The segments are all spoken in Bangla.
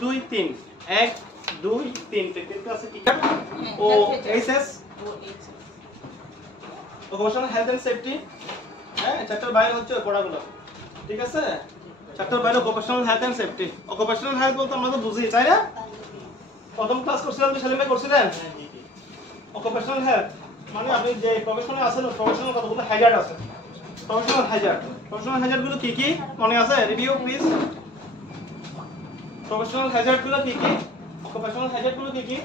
2 3 1 2 3 টেকনিকটা আছে কি O HS occupational health and safety হ্যাঁ চ্যাপ্টার বাইরে হচ্ছে পড়াগুলো ঠিক আছে চ্যাপ্টার বাইরে occupational health and safety occupational health বলতে আমরা তো বুঝি তাই না প্রথম ক্লাস করছিলাম তো সেলিম ভাই করছিলেন অকুপেশনাল হেলথ মানে আপনি যে প্রফেশনে আছেন প্রফেশনাল কতগুলো হ্যাজার্ড আছে প্রফেশনাল হ্যাজার্ড গুলো কি কি মনে আছে রিভিউ প্লিজ প্রফেশনাল হ্যাজার্ড গুলো কি কি অকুপেশনাল হ্যাজার্ড গুলো কি কি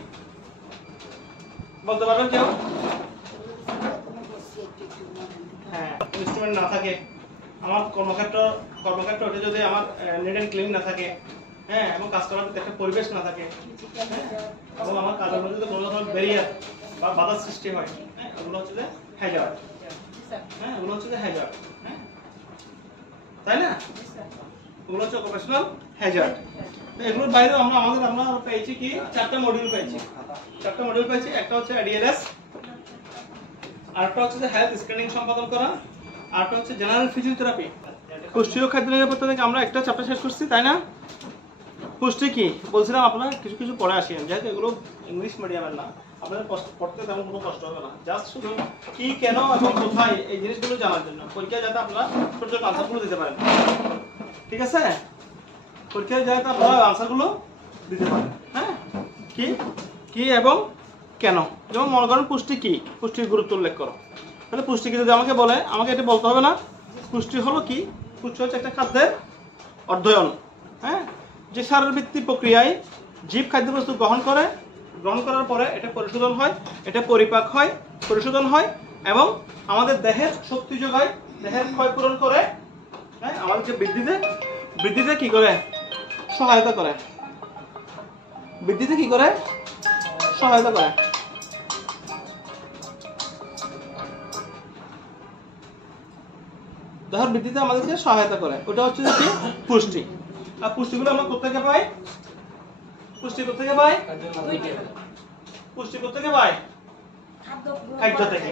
বলতে পারবেন কেউ হ্যাঁ ইনস্ট্রুমেন্ট না থাকে আমার কর্মক্ষেত্র ওটা যদি আমার নিট এন্ড ক্লিন না থাকে হ্যাঁ এবং কাজ করার একটা পরিবেশ না থাকে এবং আমার কাজের মধ্যে যদি কোনো ধরনের ব্যারিয়ার বা বাধা সৃষ্টি হয় হ্যাঁ ওগুলো হচ্ছে যে হ্যাজার্ড হ্যাঁ ওগুলো হচ্ছে যে হ্যাজার্ড হ্যাঁ তাই না ওগুলো হচ্ছে অকুপেশনাল হ্যাজার্ড এগুলোর বাইরেও আমরা পেয়েছি কি চারটা মডিউল পেয়েছি একটা হচ্ছে এডিএলএস আরেকটা হচ্ছে যে হেলথ স্ক্রিনিং সম্পাদন করা আরেকটা হচ্ছে জেনারেল ফিজিওথেরাপি পুষ্টি ও খাদ্য নিরাপত্তা থেকে আমরা একটা চ্যাপ্টার শেষ করছি তাই না পুষ্টি কি বলছিলাম আপনারা কিছু পড়ে আসেন যেহেতু এগুলো ইংলিশ মিডিয়ামের না আপনাদের পড়তে তেমন কোনো কষ্ট হবে না জাস্ট শুধু কি কেন এবং কোথায় এই জিনিসগুলো জানার জন্য পরীক্ষায় যাতে আপনারা ছোট ছোট আনসারগুলো দিতে পারেন ঠিক আছে পরীক্ষায় যাতে আপনারা আনসারগুলো দিতে পারেন হ্যাঁ কি এবং কেন যেমন মনে করেন পুষ্টি কি পুষ্টির গুরুত্ব উল্লেখ করো তাহলে পুষ্টি কি যদি আমাকে বলে আমাকে এটা বলতে হবে না পুষ্টি হলো কি পুষ্টি হচ্ছে একটা খাদ্যের অধ্যয়ন হ্যাঁ যে শারীরবৃত্তিক প্রক্রিয়ায় জীব খাদ্যবস্তু গ্রহণ করার পরে এটা পরিশোধন হয় এটা পরিপাক হয় পরিশোধন হয় এবং আমাদের দেহের শক্তি যোগায় দেহের ক্ষয় পূরণ করে হ্যাঁ আমাদের যে বৃদ্ধিতে কি করে সহায়তা করে দেহের বৃদ্ধিতে আমাদেরকে সহায়তা করে ওটা হচ্ছে কি পুষ্টি আর পুষ্টিগুলো আমরা কোথেকে পাই পুষ্টি কোথেকে পাই খাদ্য থেকে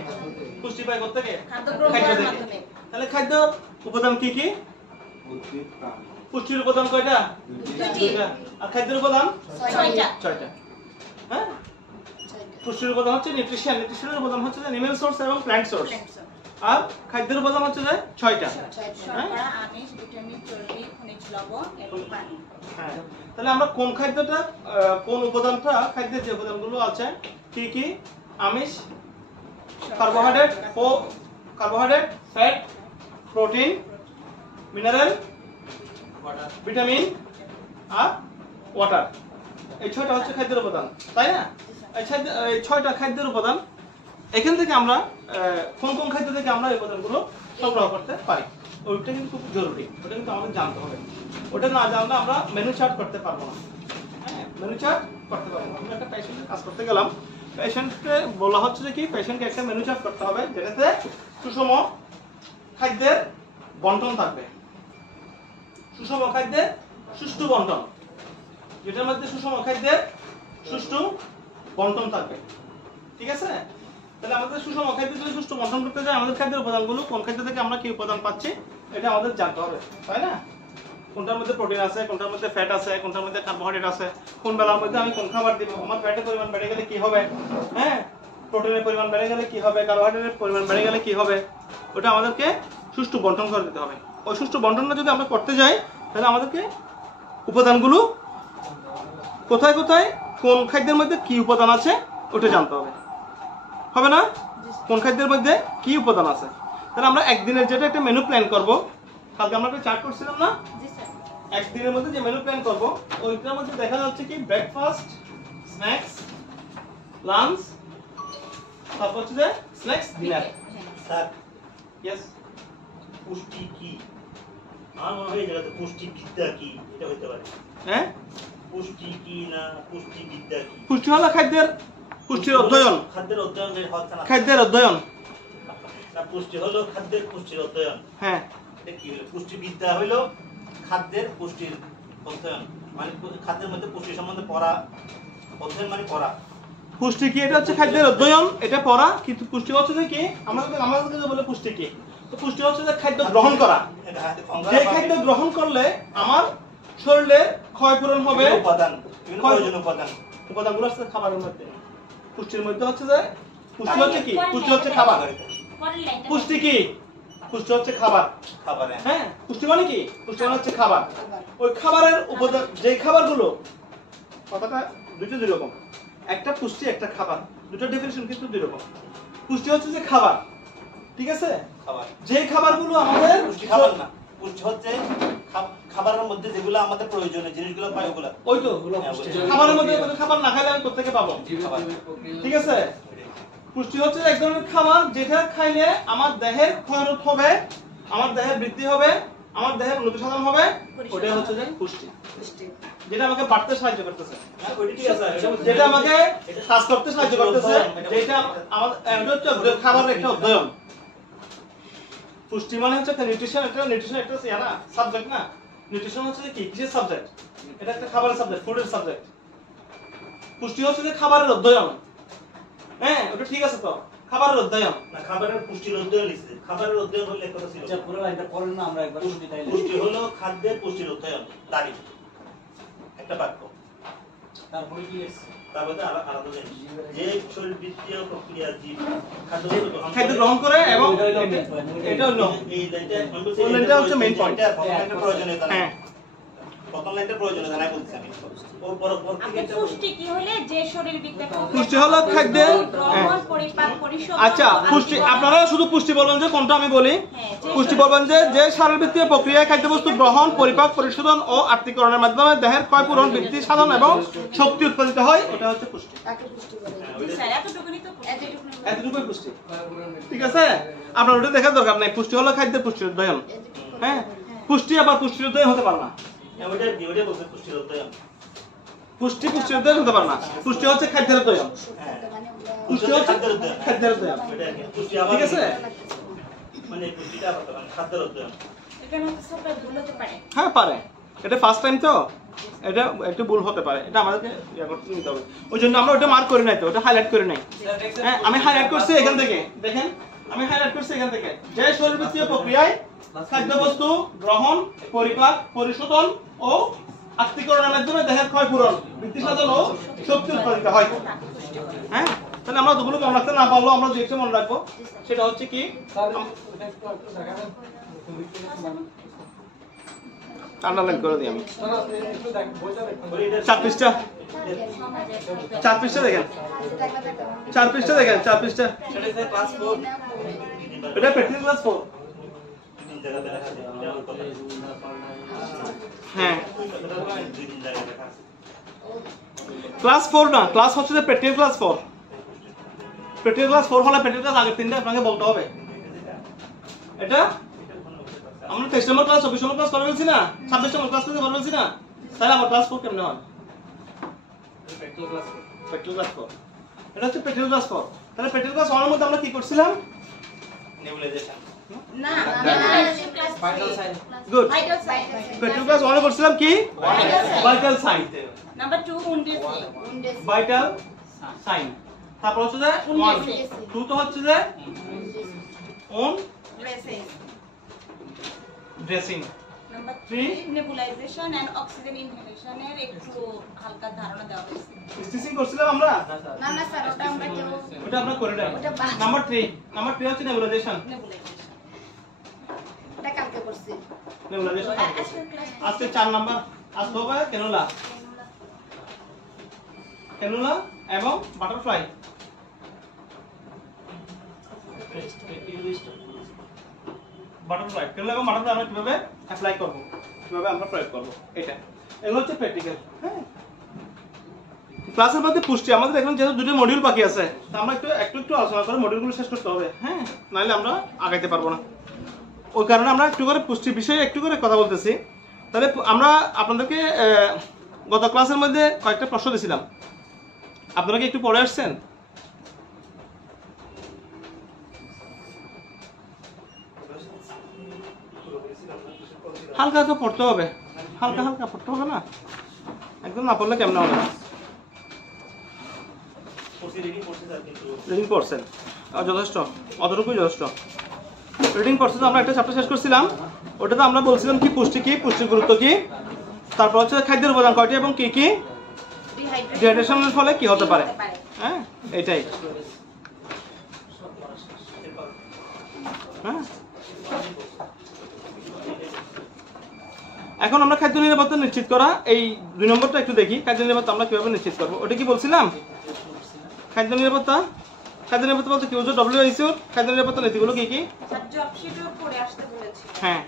পুষ্টি পাই কোথেকে খাদ্য থেকে তাহলে খাদ্য উপাদান কি কি পুষ্টির উপাদান কয়টা দুইটা আর খাদ্যের উপাদান ছয়টা হ্যাঁ পুষ্টির উপাদান হচ্ছে নিউট্রিশনের উপাদান হচ্ছে যে অ্যানিমাল সোর্স এবং প্ল্যান্ট সোর্স আর খাদ্যের উপাদান হচ্ছে যে 6টা আমিষ ভিটামিন চর্বি খনিজ লবণ এবং পানি হ্যাঁ তাহলে আমরা কোন খাদ্যটা কোন উপাদানটা খাদ্যের যে উপাদানগুলো আছে কি কি আমিষ carbohydrate fat protein mineral vitamin আর ওয়াটার এই 6টা হচ্ছে খাদ্যের উপাদান তাই না এই 6টা খাদ্যের উপাদান এখান থেকে আমরা কোন খাদ্য থেকে আমরা এই উপাদানগুলো সংগ্রহ করতে পারি ওইটা কিন্তু খুব জরুরি ওটা কিন্তু আমাদের জানতে হবে ওটা না জানলে আমরা মেনু চার্ট করতে পারবো না হ্যাঁ মেনু চার্ট করতে পারবো না আমরা একটা পেশেন্টের কাজ করতে গেলাম পেশেন্টকে বলা হচ্ছে যে কি পেশেন্টকে একটা মেনু চার্ট করতে হবে যেটাতে সুষম খাদ্যের বন্টন থাকবে সুষম খাদ্যের সুষ্ঠু বন্টন যেটার মধ্যে সুষম খাদ্যের সুষ্ঠু বন্টন থাকবে ঠিক আছে তাহলে আমাদের সুষম খাদ্য যদি সুষ্ঠু বন্টন করতে চাই আমাদের খাদ্যের উপাদানগুলো কোন খাদ্য থেকে আমরা কি উপাদান পাচ্ছি এটা আমাদের জানতে হবে তাই না কোনটার মধ্যে প্রোটিন আছে কোনটার মধ্যে ফ্যাট আছে কোনটার মধ্যে কার্বোহাইড্রেট আছে কোন বেলার মধ্যে আমি কোন খাবার দিব আমার ফ্যাটের পরিমাণ বেড়ে গেলে কি হবে হ্যাঁ প্রোটিনের পরিমাণ বেড়ে গেলে কি হবে কার্বোহাইড্রেটের পরিমাণ বেড়ে গেলে কি হবে ওটা আমাদেরকে সুষ্ঠু বন্টন করে দিতে হবে ওই সুষ্ঠু বন্টনটা যদি আমরা করতে যাই তাহলে আমাদেরকে উপাদানগুলো কোথায় কোন খাদ্যের মধ্যে কি উপাদান আছে ওটা জানতে হবে না কোন খাদ্যের মধ্যে কি উপাদান আছে তাহলে আমরা একদিনের যেটা একটা মেনু প্ল্যান করব কালকে আমরা একটা চার্ট করছিলাম না জি স্যার একদিনের মধ্যে যে মেনু প্ল্যান করব ওইটার মধ্যে দেখা যাচ্ছে কি ব্রেকফাস্ট স্ন্যাক্স লাঞ্চ তারপর হচ্ছে যে স্ন্যাক্স ডিনার স্যার यस পুষ্টি কি আমার মনে হয় এটা পুষ্টি বিদ্যা কি এটা হতে পারে হ্যাঁ পুষ্টি কি না পুষ্টি বিদ্যা কি পুষ্টি হলো পুষ্টির অধ্যয়ন খাদ্যের অধ্যয়ন না পুষ্টি হলো খাদ্যের পুষ্টির অধ্যয়ন হ্যাঁ এটা কি হলো পুষ্টি বিদ্যা হলো খাদ্যের পুষ্টির অধ্যয়ন মানে খাদ্যের মধ্যে পুষ্টি সম্বন্ধে পড়া অধ্যয়ন মানে পড়া পুষ্টি কি এটা হচ্ছে খাদ্যের অধ্যয়ন এটা পড়া কিন্তু পুষ্টি হচ্ছে কি আমাদের বলে পুষ্টি কি তো পুষ্টি হচ্ছে যে খাদ্য গ্রহণ করা যে খাদ্য গ্রহণ করলে আমার শরীরে ক্ষয়পূরণ হবে উপাদান, বিভিন্ন প্রয়োজনীয় উপাদান। উপাদানগুলো হচ্ছে খাবারের মধ্যে। পুষ্টির মধ্যে হচ্ছে যে পুষ্টি হচ্ছে কি? পুষ্টি হচ্ছে খাবার। পুষ্টি কি? পুষ্টি হচ্ছে খাবার। খাবার, হ্যাঁ, পুষ্টি মানে কি? পুষ্টি মানে হচ্ছে খাবার। ওই খাবারের উপাদান, যে খাবারগুলো, কথাটা দুই রকম, একটা পুষ্টি একটা খাবার, দুটো ডেফিনিশন কিন্তু দুই রকম। পুষ্টি হচ্ছে যে খাবার, ঠিক আছে? খাবার, যে খাবারগুলো আমাদের পুষ্টি খাবার না, পুষ্টি হচ্ছে খাবারের মধ্যে যেগুলো আমাদের প্রয়োজনীয় জিনিসগুলো পাই ওগুলো। ওই তো খাবারের মধ্যে খাবার না খাইলে আমি কোথা থেকে পাবো? ঠিক আছে? পুষ্টি হচ্ছে এক ধরনের খাবার যেটা খাইলে আমার দেহের ক্ষয়রোধ হবে, আমার দেহের বৃদ্ধি হবে, আমার দেহের উন্নতি সাধন হবে, ওটাই হচ্ছে যে পুষ্টি। যেটা আমাকে বাড়তে সাহায্য করতেছে, যেটা আমাকে কাজ করতে সাহায্য করতেছে, যেটা আমাদের খাবারের একটা অধ্যয়ন। পুষ্টি মানে হচ্ছে নিউট্রিশন, একটা সাবজেক্ট না। নিউট্রিশন হচ্ছে কি? কিসের সাবজেক্ট? এটা একটা খাবারের সাবজেক্ট, ফুডের সাবজেক্ট। পুষ্টি হচ্ছে যে খাবারের অধ্যয়ন। হ্যাঁ, ওটা ঠিক আছে তো, খাবারের অধ্যয়ন না, খাবারের পুষ্টির অধ্যয়ন লিখছে। খাবারের অধ্যয়ন হলে কথা ছিল, আচ্ছা পুরো লাইনটা পড়েন না, আমরা একবার শুনি তাইলে। পুষ্টি হলো খাদ্যের পুষ্টির অধ্যয়ন, তারিখ একটা বাক্য। তারপরে কি আছে? তারপরে আলাদা জিনিস, যে শরীরবৃত্তীয় প্রক্রিয়া জীব খাদ্য গ্রহণ করে, এবং এটা হলো এই লাইনটা ওই লাইনটা হচ্ছে মেইন পয়েন্ট। এটা প্রয়োজনীয়তা না, হ্যাঁ, প্রথম লাইনটা প্রয়োজনীয়তা নাই বলছি আমি। ওর পরবর্তী আপনি পুষ্টি কি হলে যে শরীরবৃত্তীয় প্রক্রিয়া, পুষ্টি হলো খাদ্যের গ্রহণ, পরিপাক, পরিশোধন। আচ্ছা, পুষ্টি আপনারা শুধু পুষ্টি বলবেন যে কোনটা আমি বলি। পুষ্টি বলবেন যে যে শারীরবৃত্তীয় প্রক্রিয়ায় খাদ্যবস্তু গ্রহণ, পরিপাক, পরিশোধন ও আত্তীকরণের মাধ্যমে দেহের ক্ষয় পূরণ, বৃদ্ধি সাধন এবং শক্তি উৎপাদিত হয়, ওটা হচ্ছে পুষ্টি। তাকে পুষ্টি বলে। স্যার এতটুকুনি তো এতটুকুই পুষ্টি, ঠিক আছে? আপনার ওটা দেখার দরকার নাই। পুষ্টি হলো খাদ্যের পুষ্টির অধ্যয়ন। হ্যাঁ, পুষ্টি আবার পুষ্টির অধ্যয়ন হতে পারে না। ওইটা বলছে পুষ্টির অধ্যয়ন। পুষ্টি পুষ্টির অধ্যয়ন হতে পারে না। পুষ্টি হচ্ছে খাদ্যের অধ্যয়ন। পুষ্টি হচ্ছে খাদ্যের অধ্যয়ন, পুষ্টি আবার ঠিক আছে? মানে পুষ্টিটা আবার খাদ্যের অধ্যয়ন। এখানে তো সব ভুল হতে পারে। হ্যাঁ, পারে। এটা ফার্স্ট টাইম তো, এটা একটু ভুল হতে পারে। এটা আমাদেরকে ইয়া করতে নিতে হবে। ওই জন্য আমরা ওটা মার্ক করে নাই, তো ওটা হাইলাইট করে নাই। হ্যাঁ, আমি হাইলাইট করছি এখান থেকে, দেখেন আমি হাইলাইট করছি এখান থেকে, যে শরীরবৃত্তীয় প্রক্রিয়ায় খাদ্যবস্তু গ্রহণ, পরিপাক, পরিশোধন ও আত্তীকরণের মাধ্যমে দেহের ক্ষয় পূরণ, বৃদ্ধি সাধন ও শক্তি উৎপাদিত হয়। হ্যাঁ, তাহলে আমরা দুগুলো মনে রাখতে না পারলেও আমরা যেটা মনে রাখবো সেটা হচ্ছে কি, আন্ডারলাইন করে দিই আমি। 4 পৃষ্ঠা, 4 পৃষ্ঠা দেখেন, 4 পৃষ্ঠা দেখেন, 4 পৃষ্ঠা। এটা প্র্যাকটিস ক্লাস 4। হ্যাঁ, ক্লাস 4 না, ক্লাস হচ্ছে যে প্র্যাকটিস ক্লাস 4। প্র্যাকটিস ক্লাস 4 হলে প্র্যাকটিস ক্লাস আগের তিনটা আপনাকে বলতে হবে। এটা আমরা 23 নম্বর ক্লাস, 24 নম্বর ক্লাস করে ফেলছি না, 26 নম্বর ক্লাস করে ফেলছি না, তাহলে আবার ক্লাস 4 কেমনে হয়? প্র্যাকটিস ক্লাস 4, এটা হচ্ছে প্র্যাকটিস ক্লাস 4। তাহলে প্র্যাকটিস ক্লাস 1 এর মধ্যে আমরা কি করছিলাম? নেবুলাইজেশন। না, vital sign. Good. Vital sign. Practice class 1 এ করছিলাম কি? Vital sign. নাম্বার 2 উন্ডেসি। Vital sign. তারপর হচ্ছে যে 1, 2 তো হচ্ছে যে wound dressing. Number 3 nebulisation and oxygen ইনহেলেশনের একটু হালকা ধারণা দেওয়া হয়েছে। স্টিচিং করছিলাম আমরা? না না স্যার, ওটা আমরা কেউ ওটা আমরা করে নাই। নাম্বার 3 হচ্ছে নেবুলাইজেশন। এটা কালকে করছি। নেবুলাইজেশন আজকে 4 নাম্বার আসবে হবে ক্যানুলা এবং বাটারফ্লাই। ক্যানুলা এবং বাটারফ্লাই আমরা কিভাবে অ্যাপ্লাই করব, কিভাবে আমরা প্রয়োগ করব, এটা এগুলো হচ্ছে প্র্যাকটিক্যাল। হ্যাঁ, ক্লাসের মধ্যে পুষ্টি আমাদের এখন যেহেতু দুটো মডিউল বাকি আছে, তা আমরা একটু আলোচনা করে মডিউলগুলো শেষ করতে হবে। হ্যাঁ, নাহলে আমরা আগাইতে পারবো না। ওই কারণে আমরা একটু করে পুষ্টির বিষয়ে একটু করে কথা বলতেছি। তাহলে আমরা আপনাদেরকে গত ক্লাসের মধ্যে কয়েকটা প্রশ্ন দিয়েছিলাম, আপনারা কি একটু পড়ে আসছেন? হালকা তো পড়তে হবে, হালকা হালকা পড়তে হবে না, একদম না পড়লে কেমন হবে? রিডিং পড়ছেন যথেষ্ট, অতটুকুই যথেষ্ট। রিডিং পড়ছেন, আমরা একটা চ্যাপ্টার শেষ করছিলাম, ওটাতে আমরা বলছিলাম কি পুষ্টি কি, পুষ্টির গুরুত্ব কি, তারপর হচ্ছে খাদ্যের উপাদান কয়টি এবং কি কি ডিহাইড্রেশনের ফলে কি হতে পারে, হ্যাঁ এটাই। হ্যাঁ এখন আমরা খাদ্য নিরাপত্তা নিশ্চিত করা এই 2 নম্বরটা একটু দেখি। খাদ্য নিরাপত্তা আমরা কিভাবে নিশ্চিত করবো ওটা কি বলছিলাম? খাদ্য নিরাপত্তা বলতে কি বুঝো? WHO খাদ্য নিরাপত্তা নীতিগুলো কি কি? হ্যাঁ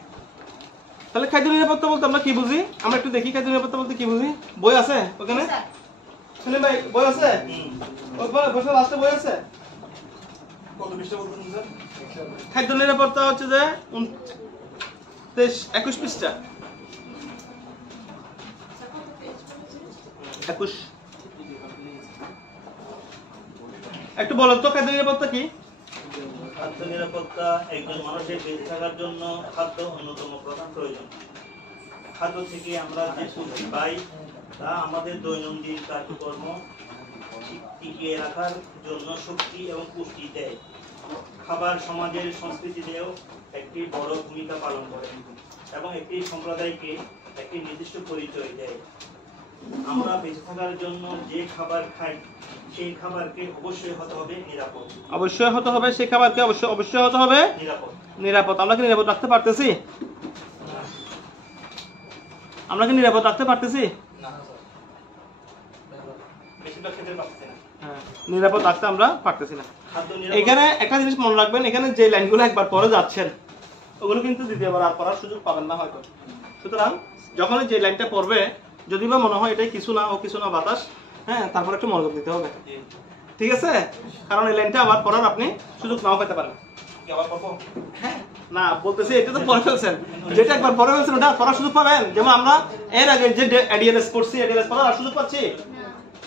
তাহলে খাদ্য নিরাপত্তা বলতে আমরা কি বুঝি? আমরা একটু দেখি খাদ্য নিরাপত্তা বলতে কি বুঝি। বই আছে ওখানে? শুনে ভাই বই আছে? ওখানে বসে লাস্টে বই আছে? কত পৃষ্ঠা বলতেন স্যার? খাদ্য নিরাপত্তা হচ্ছে যে 21 পৃষ্ঠা। 21 একটু বলো তো খাদ্য নিরাপত্তা কি? খাদ্য নিরাপত্তা একজন মানুষের বেঁচে থাকার জন্য খাদ্য অন্যতম প্রধান প্রয়োজন। খাদ্য থেকে আমরা যে পুষ্টি পাই তা আমাদের দৈনন্দিন কার্যকর্ম টিকিয়ে রাখার জন্য শক্তি এবং পুষ্টি দেয়। খাবার সমাজের সংস্কৃতিতেও একটি বড় ভূমিকা পালন করে এবং একটি সম্প্রদায়কে একটি নির্দিষ্ট পরিচয় দেয়। আমরা বেঁচে থাকার জন্য যে খাবার খাই সেই খাবারকে অবশ্যই হতে হবে নিরাপদ। অবশ্যই হতে হবে সেই খাবারকে অবশ্যই হতে হবে নিরাপদ। আমরা কি নিরাপদ রাখতে পারতেছি? আমরা কি নিরাপদ রাখতে পারতেছি? নিরাপদ রাখতে আমরা পারতেছি না। এখানে একটা জিনিস মনে রাখবেন, এখানে যে লাইনগুলো একবার পরে যাচ্ছেন ওগুলো কিন্তু দ্বিতীয়বার আর পড়ার সুযোগ পাবেন না হয়তো। সুতরাং যখন যে লাইনটা পড়বে যদি বা মনে হয় এটাই কিছু না ও কিছু না বাতাস, হ্যাঁ তারপর একটু মনোযোগ দিতে হবে, ঠিক আছে? কারণ এই লাইনটা আবার পড়ার আপনি সুযোগ নাও পেতে পারেন। হ্যাঁ না বলতেছি এটা তো পড়ে ফেলছেন, যেটা একবার পড়ে ফেলছেন ওটা পড়ার সুযোগ পাবেন। যেমন আমরা এর আগে যে এডিএলএস করছি, এডিএলএস পড়ার আর সুযোগ পাচ্ছি?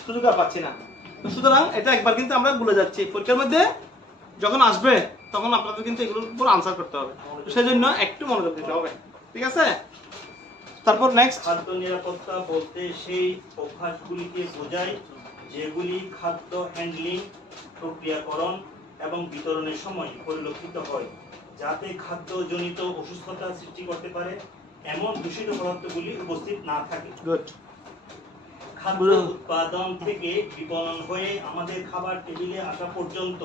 সুযোগ আর পাচ্ছি না। সুতরাং এটা একবার কিন্তু আমরা ভুলে যাচ্ছি। পরীক্ষার মধ্যে যখন আসবে তখন আপনাদের কিন্তু এগুলোর উপর আনসার করতে হবে, সেজন্য একটু মনোযোগ দিতে হবে, ঠিক আছে? তারপর নেক্সট, খাদ্য নিরাপত্তা বলতে সেই অভ্যাসগুলিকে বোঝায় যেগুলি খাদ্য হ্যান্ডলিং, প্রক্রিয়াকরণ এবং বিতরণের সময় পরিলক্ষিত হয়, যাতে খাদ্যজনিত অসুস্থতা সৃষ্টি করতে পারে এমন দূষিত পদার্থগুলি উপস্থিত না থাকে। খাদ্য উৎপাদন থেকে বিপণন হয়ে আমাদের খাবার টেবিলে আসা পর্যন্ত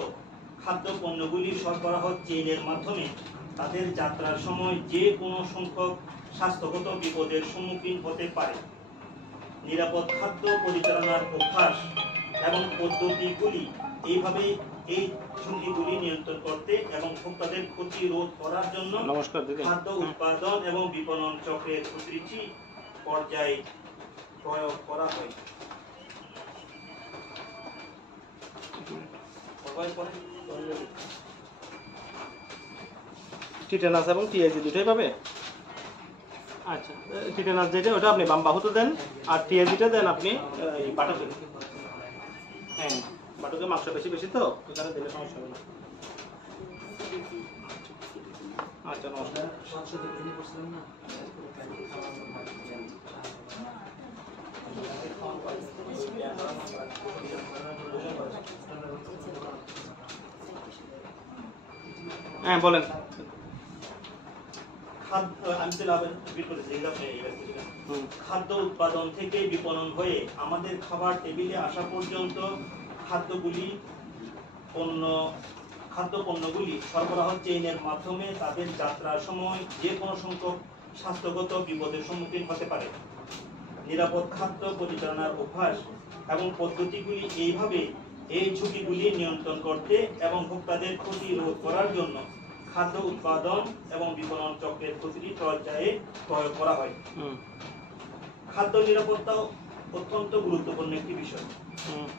খাদ্য পণ্যগুলি সরবরাহ চেইনের মাধ্যমে তাদের যাত্রার সময় যে কোনো সংখ্যক স্বাস্থ্যগত বিপদের সম্মুখীন হতে পারে। নিরাপদ খাদ্য পরিচালনার অভ্যাস এবং পদ্ধতিগুলি এইভাবে এই ঝুঁকিগুলি নিয়ন্ত্রণ করতে এবং ভোক্তাদের ক্ষতি রোধ করার জন্য খাদ্য উৎপাদন এবং বিপণন চক্রের প্রতিটি পর্যায়ে প্রয়োগ করা হয়। টিটেনাস এবং টিআইজি দুটোই পাবে। আচ্ছা টিটেনাস যেটা ওটা আপনি বাম বাহুতে দেন, আর টিআইজিটা দেন আপনি বাটুকে। হ্যাঁ বাটুকে মাংস বেশি বেশি তো ওখানে দিলে সমস্যা হবে না। আচ্ছা নমস্কার। হ্যাঁ বলেন। খাদ্য উৎপাদন থেকে বিপণন হয়ে আমাদের খাবার টেবিলে আসা পর্যন্ত খাদ্য পণ্যগুলি সরবরাহ চেইনের মাধ্যমে তাদের যাত্রার সময় যে কোনো সংখ্যক স্বাস্থ্যগত বিপদের সম্মুখীন হতে পারে। নিরাপদ খাদ্য পরিচালনার অভ্যাস এবং পদ্ধতিগুলি এইভাবে এই ঝুঁকিগুলি নিয়ন্ত্রণ করতে এবং ভোক্তাদের ক্ষতি রোধ করার জন্য খাদ্য উৎপাদন এবং বিপণন চক্রের প্রতিটি পর্যায়ে প্রয়োগ করা হয়। খাদ্য নিরাপত্তা অত্যন্ত গুরুত্বপূর্ণ একটি বিষয়।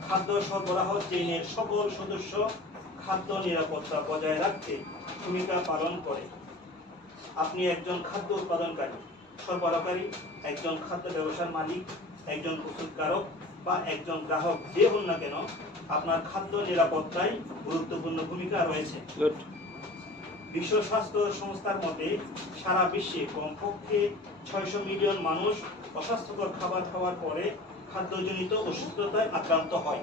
খাদ্য সরবরাহ চেইনের সকল সদস্য খাদ্য নিরাপত্তা বজায় রাখতে ভূমিকা পালন করে। আপনি একজন খাদ্য উৎপাদনকারী, সরবরাহকারী, একজন খাদ্য ব্যবসার মালিক, একজন প্রস্তুতকারক বা একজন গ্রাহক যে হন না কেন, আপনার খাদ্য নিরাপত্তায় গুরুত্বপূর্ণ ভূমিকা রয়েছে। বিশ্ব স্বাস্থ্য সংস্থার মতে সারা বিশ্বে কমপক্ষে 600 মিলিয়ন মানুষ অস্বাস্থ্যকর খাবার খাওয়ার পরে খাদ্যজনিত অসুস্থতায় আক্রান্ত হয়।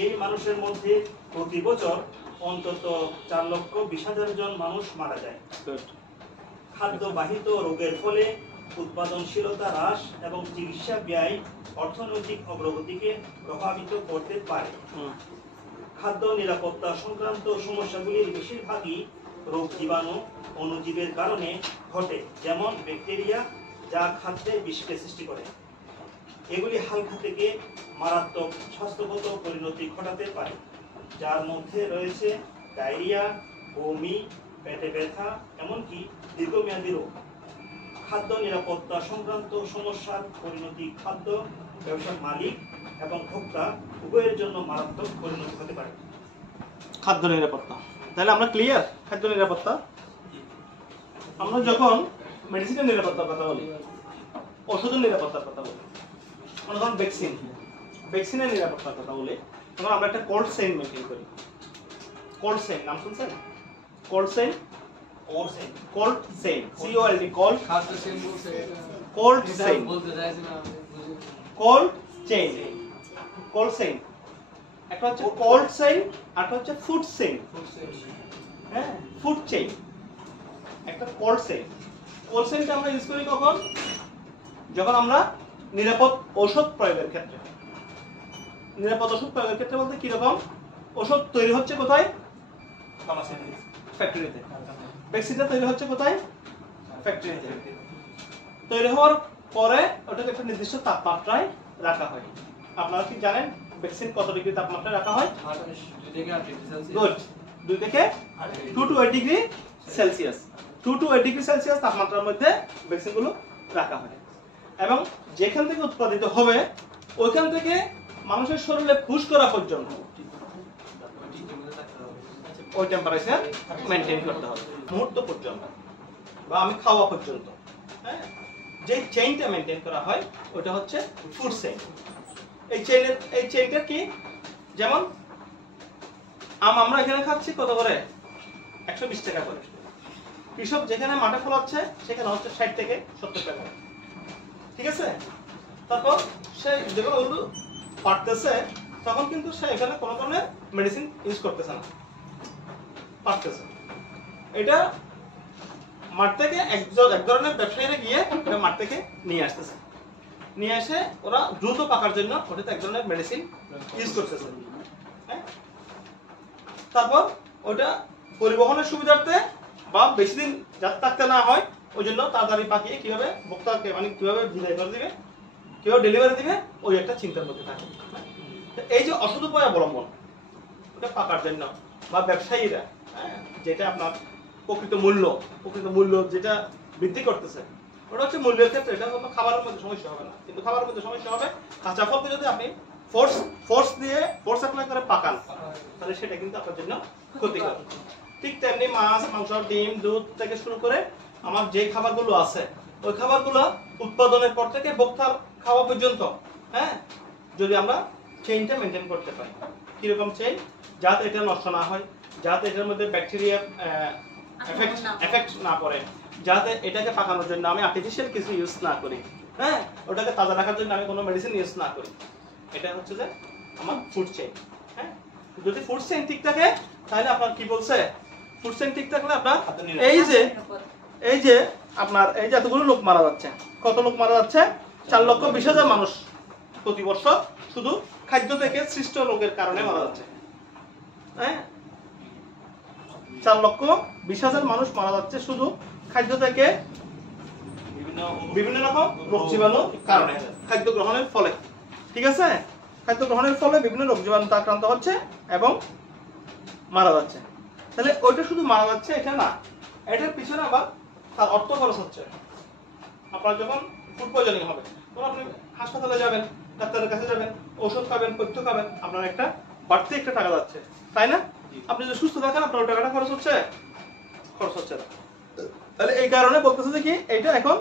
এই মানুষের মধ্যে প্রতি বছর অন্তত 4,20,000 জন মানুষ মারা যায়। খাদ্যবাহিত রোগের ফলে উৎপাদনশীলতা হ্রাস এবং চিকিৎসা ব্যয় অর্থনৈতিক অগ্রগতিকে প্রভাবিত করতে পারে। খাদ্য নিরাপত্তা সংক্রান্ত সমস্যাগুলির বেশিরভাগই রোগ জীবাণু অণুজীবের কারণে ঘটে, যেমন ব্যাকটেরিয়া, যা খাদ্যে বিষকে সৃষ্টি করে। এগুলি হালকা থেকে মারাত্মক স্বাস্থ্যগত পরিণতি ঘটাতে পারে, যার মধ্যে রয়েছে ডায়রিয়া, বমি, পেটে ব্যথা, এমনকি দীর্ঘমেয়াদী রোগ। খাদ্য নিরাপত্তা সংক্রান্ত সমস্যার পরিণতি খাদ্য ব্যবসার মালিক এবং ভোক্তা উভয়ের জন্য মারাত্মক পরিণতি হতে পারে। খাদ্য নিরাপত্তা, তাহলে আমরা ক্লিয়ার? খাদ্য নিরাপত্তা, আমরা যখন মেডিসিনের নিরাপত্তার কথা বলি, ওষুধের নিরাপত্তার কথা বলি, আমরা যখন ভ্যাকসিনের নিরাপত্তার কথা বলি, তখন আমরা একটা কোল্ড চেইন মেনটেন করি। কোল্ড চেইন নাম শুনছেন? Cold chain, cold chain, COLD, cold, cold chain, cold chain, cold chain. একটা হচ্ছে কোল্ড চেইন, আর একটা হচ্ছে ফুড চেইন। হ্যাঁ, ফুড চেইন, একটা কোল্ড চেইন। কোল্ড চেইনটা আমরা ইউজ করি কখন? যখন আমরা নিরাপদ ঔষধ প্রয়োগের ক্ষেত্রে। নিরাপদ ওষুধ প্রয়োগের ক্ষেত্রে বলতে কি রকম? ওষুধ তৈরি হচ্ছে কোথায়? ফ্যাক্টরিতে। ভ্যাকসিনটা তৈরি হচ্ছে কোথায়? ফ্যাক্টরিতে। তৈরি হওয়ার পরে ওটাকে একটা নির্দিষ্ট তাপমাত্রায় রাখা হয়। আপনারা কি জানেন ভ্যাকসিন কত ডিগ্রি তাপমাত্রায় রাখা হয়? গুড, 2 থেকে 2 to 8 degree Celsius. 2 to 8 degree Celsius তাপমাত্রার মধ্যে ভ্যাকসিনগুলো রাখা হয়, এবং যেখান থেকে উৎপাদিত হবে ওইখান থেকে মানুষের শরীরে পুশ করা পর্যন্ত ওই টেম্পারেচার মেইনটেইন করতে হবে, মুহূর্ত পর্যন্ত বা আমি খাওয়া পর্যন্ত। হ্যাঁ, যে চেইনটা মেইনটেইন করা হয় ওটা হচ্ছে ফুড চেইন। এই চেইনটা কি? যেমন আমরা এখানে খাচ্ছি কত করে? 120 টাকা করে। কৃষক যেখানে মাঠে ফলাচ্ছে সেখানে হচ্ছে 60 থেকে 70 টাকা। ঠিক আছে? তারপর সে যখন ওগুলো পারতেছে তখন কিন্তু সে এখানে কোনো ধরনের মেডিসিন ইউজ করতেছে না, পারতেছে। এটা মাঠ থেকে এক ধরনের ব্যবসায়ীরা গিয়ে মাঠ থেকে নিয়ে আসতেছে, নিয়ে এসে ওরা দ্রুত পাকার জন্য ওটাতে এক ধরনের মেডিসিন ইউজ করতেছে। হ্যাঁ, তারপর ওটা পরিবহনের সুবিধার্থে বা বেশি দিন যাতে থাকতে না হয় ওই জন্য তাড়াতাড়ি পাকিয়ে কিভাবে ভোক্তাকে মানে কিভাবে বিদায় করে দিবে, কিভাবে ডেলিভারি দিবে, ওই একটা চিন্তার মধ্যে থাকে। এই যে অসৎ উপায় অবলম্বন ওটা পাকার জন্য বা ব্যবসায়ীরা, হ্যাঁ, যেটা আপনার প্রকৃত মূল্য যেটা বৃদ্ধি করতেছে ওটা হচ্ছে মূল্যের ক্ষেত্রে। এটা কোনো খাবারের মধ্যে সমস্যা হবে না, কিন্তু খাবারের মধ্যে সমস্যা হবে কাঁচা ফলকে যদি আপনি ফোর্স অ্যাপ্লাই করে পাকান তাহলে সেটা কিন্তু আপনার জন্য ক্ষতিকর। ঠিক তেমনি মাছ, মাংস, ডিম, দুধ থেকে শুরু করে আমার যে খাবারগুলো আছে ওই খাবারগুলো উৎপাদনের পর থেকে ভোক্তার খাওয়া পর্যন্ত, হ্যাঁ, যদি আমরা চেইনটা মেনটেন করতে পারি। কিরকম চেইন? যাতে এটা নষ্ট না হয়, যাতে এটার মধ্যে ব্যাকটেরিয়া এফেক্ট না পড়ে, যাতে এটাকে পাকানোর জন্য আমি আর্টিফিশিয়াল কিছু ইউজ না করি, হ্যাঁ, ওটাকে তাজা রাখার জন্য আমি কোনো মেডিসিন ইউজ না করি। এটা হচ্ছে যে আমার ফুড চেইন। হ্যাঁ, যদি ফুড চেইন ঠিক থাকে তাহলে আপনার কি বলছে? ফুড চেইন ঠিক থাকলে আপনার এই যে আপনার এই যে এতগুলো লোক মারা যাচ্ছে, কত লোক মারা যাচ্ছে? 4,20,000 মানুষ প্রতি বছর শুধু খাদ্য থেকে সৃষ্ট রোগের কারণে মারা যাচ্ছে। হ্যাঁ, 4,20,000 মানুষ মারা যাচ্ছে শুধু খাদ্য থেকে বিভিন্ন রকম রোগ জীবাণুর কারণে, খাদ্য গ্রহণের ফলে। ঠিক আছে? খাদ্য গ্রহণের ফলে বিভিন্ন রোগ জীবাণুতে আক্রান্ত হচ্ছে এবং মারা যাচ্ছে। তাহলে ওইটা শুধু মারা যাচ্ছে এটা না, এটার পিছনে আবার তার অর্থ খরচ হচ্ছে। আপনার যখন ফুড পয়জনিং হবে তখন আপনি হাসপাতালে যাবেন, ডাক্তারের কাছে যাবেন, ওষুধ খাবেন, পথ্য খাবেন, আপনার একটা বাড়তি একটা টাকা যাচ্ছে, তাই না? আপনি যদি সুস্থ থাকেন আপনার ওই টাকাটা খরচ হচ্ছে না। তাহলে এই কারণে বলতেছে যে কি এইটা এখন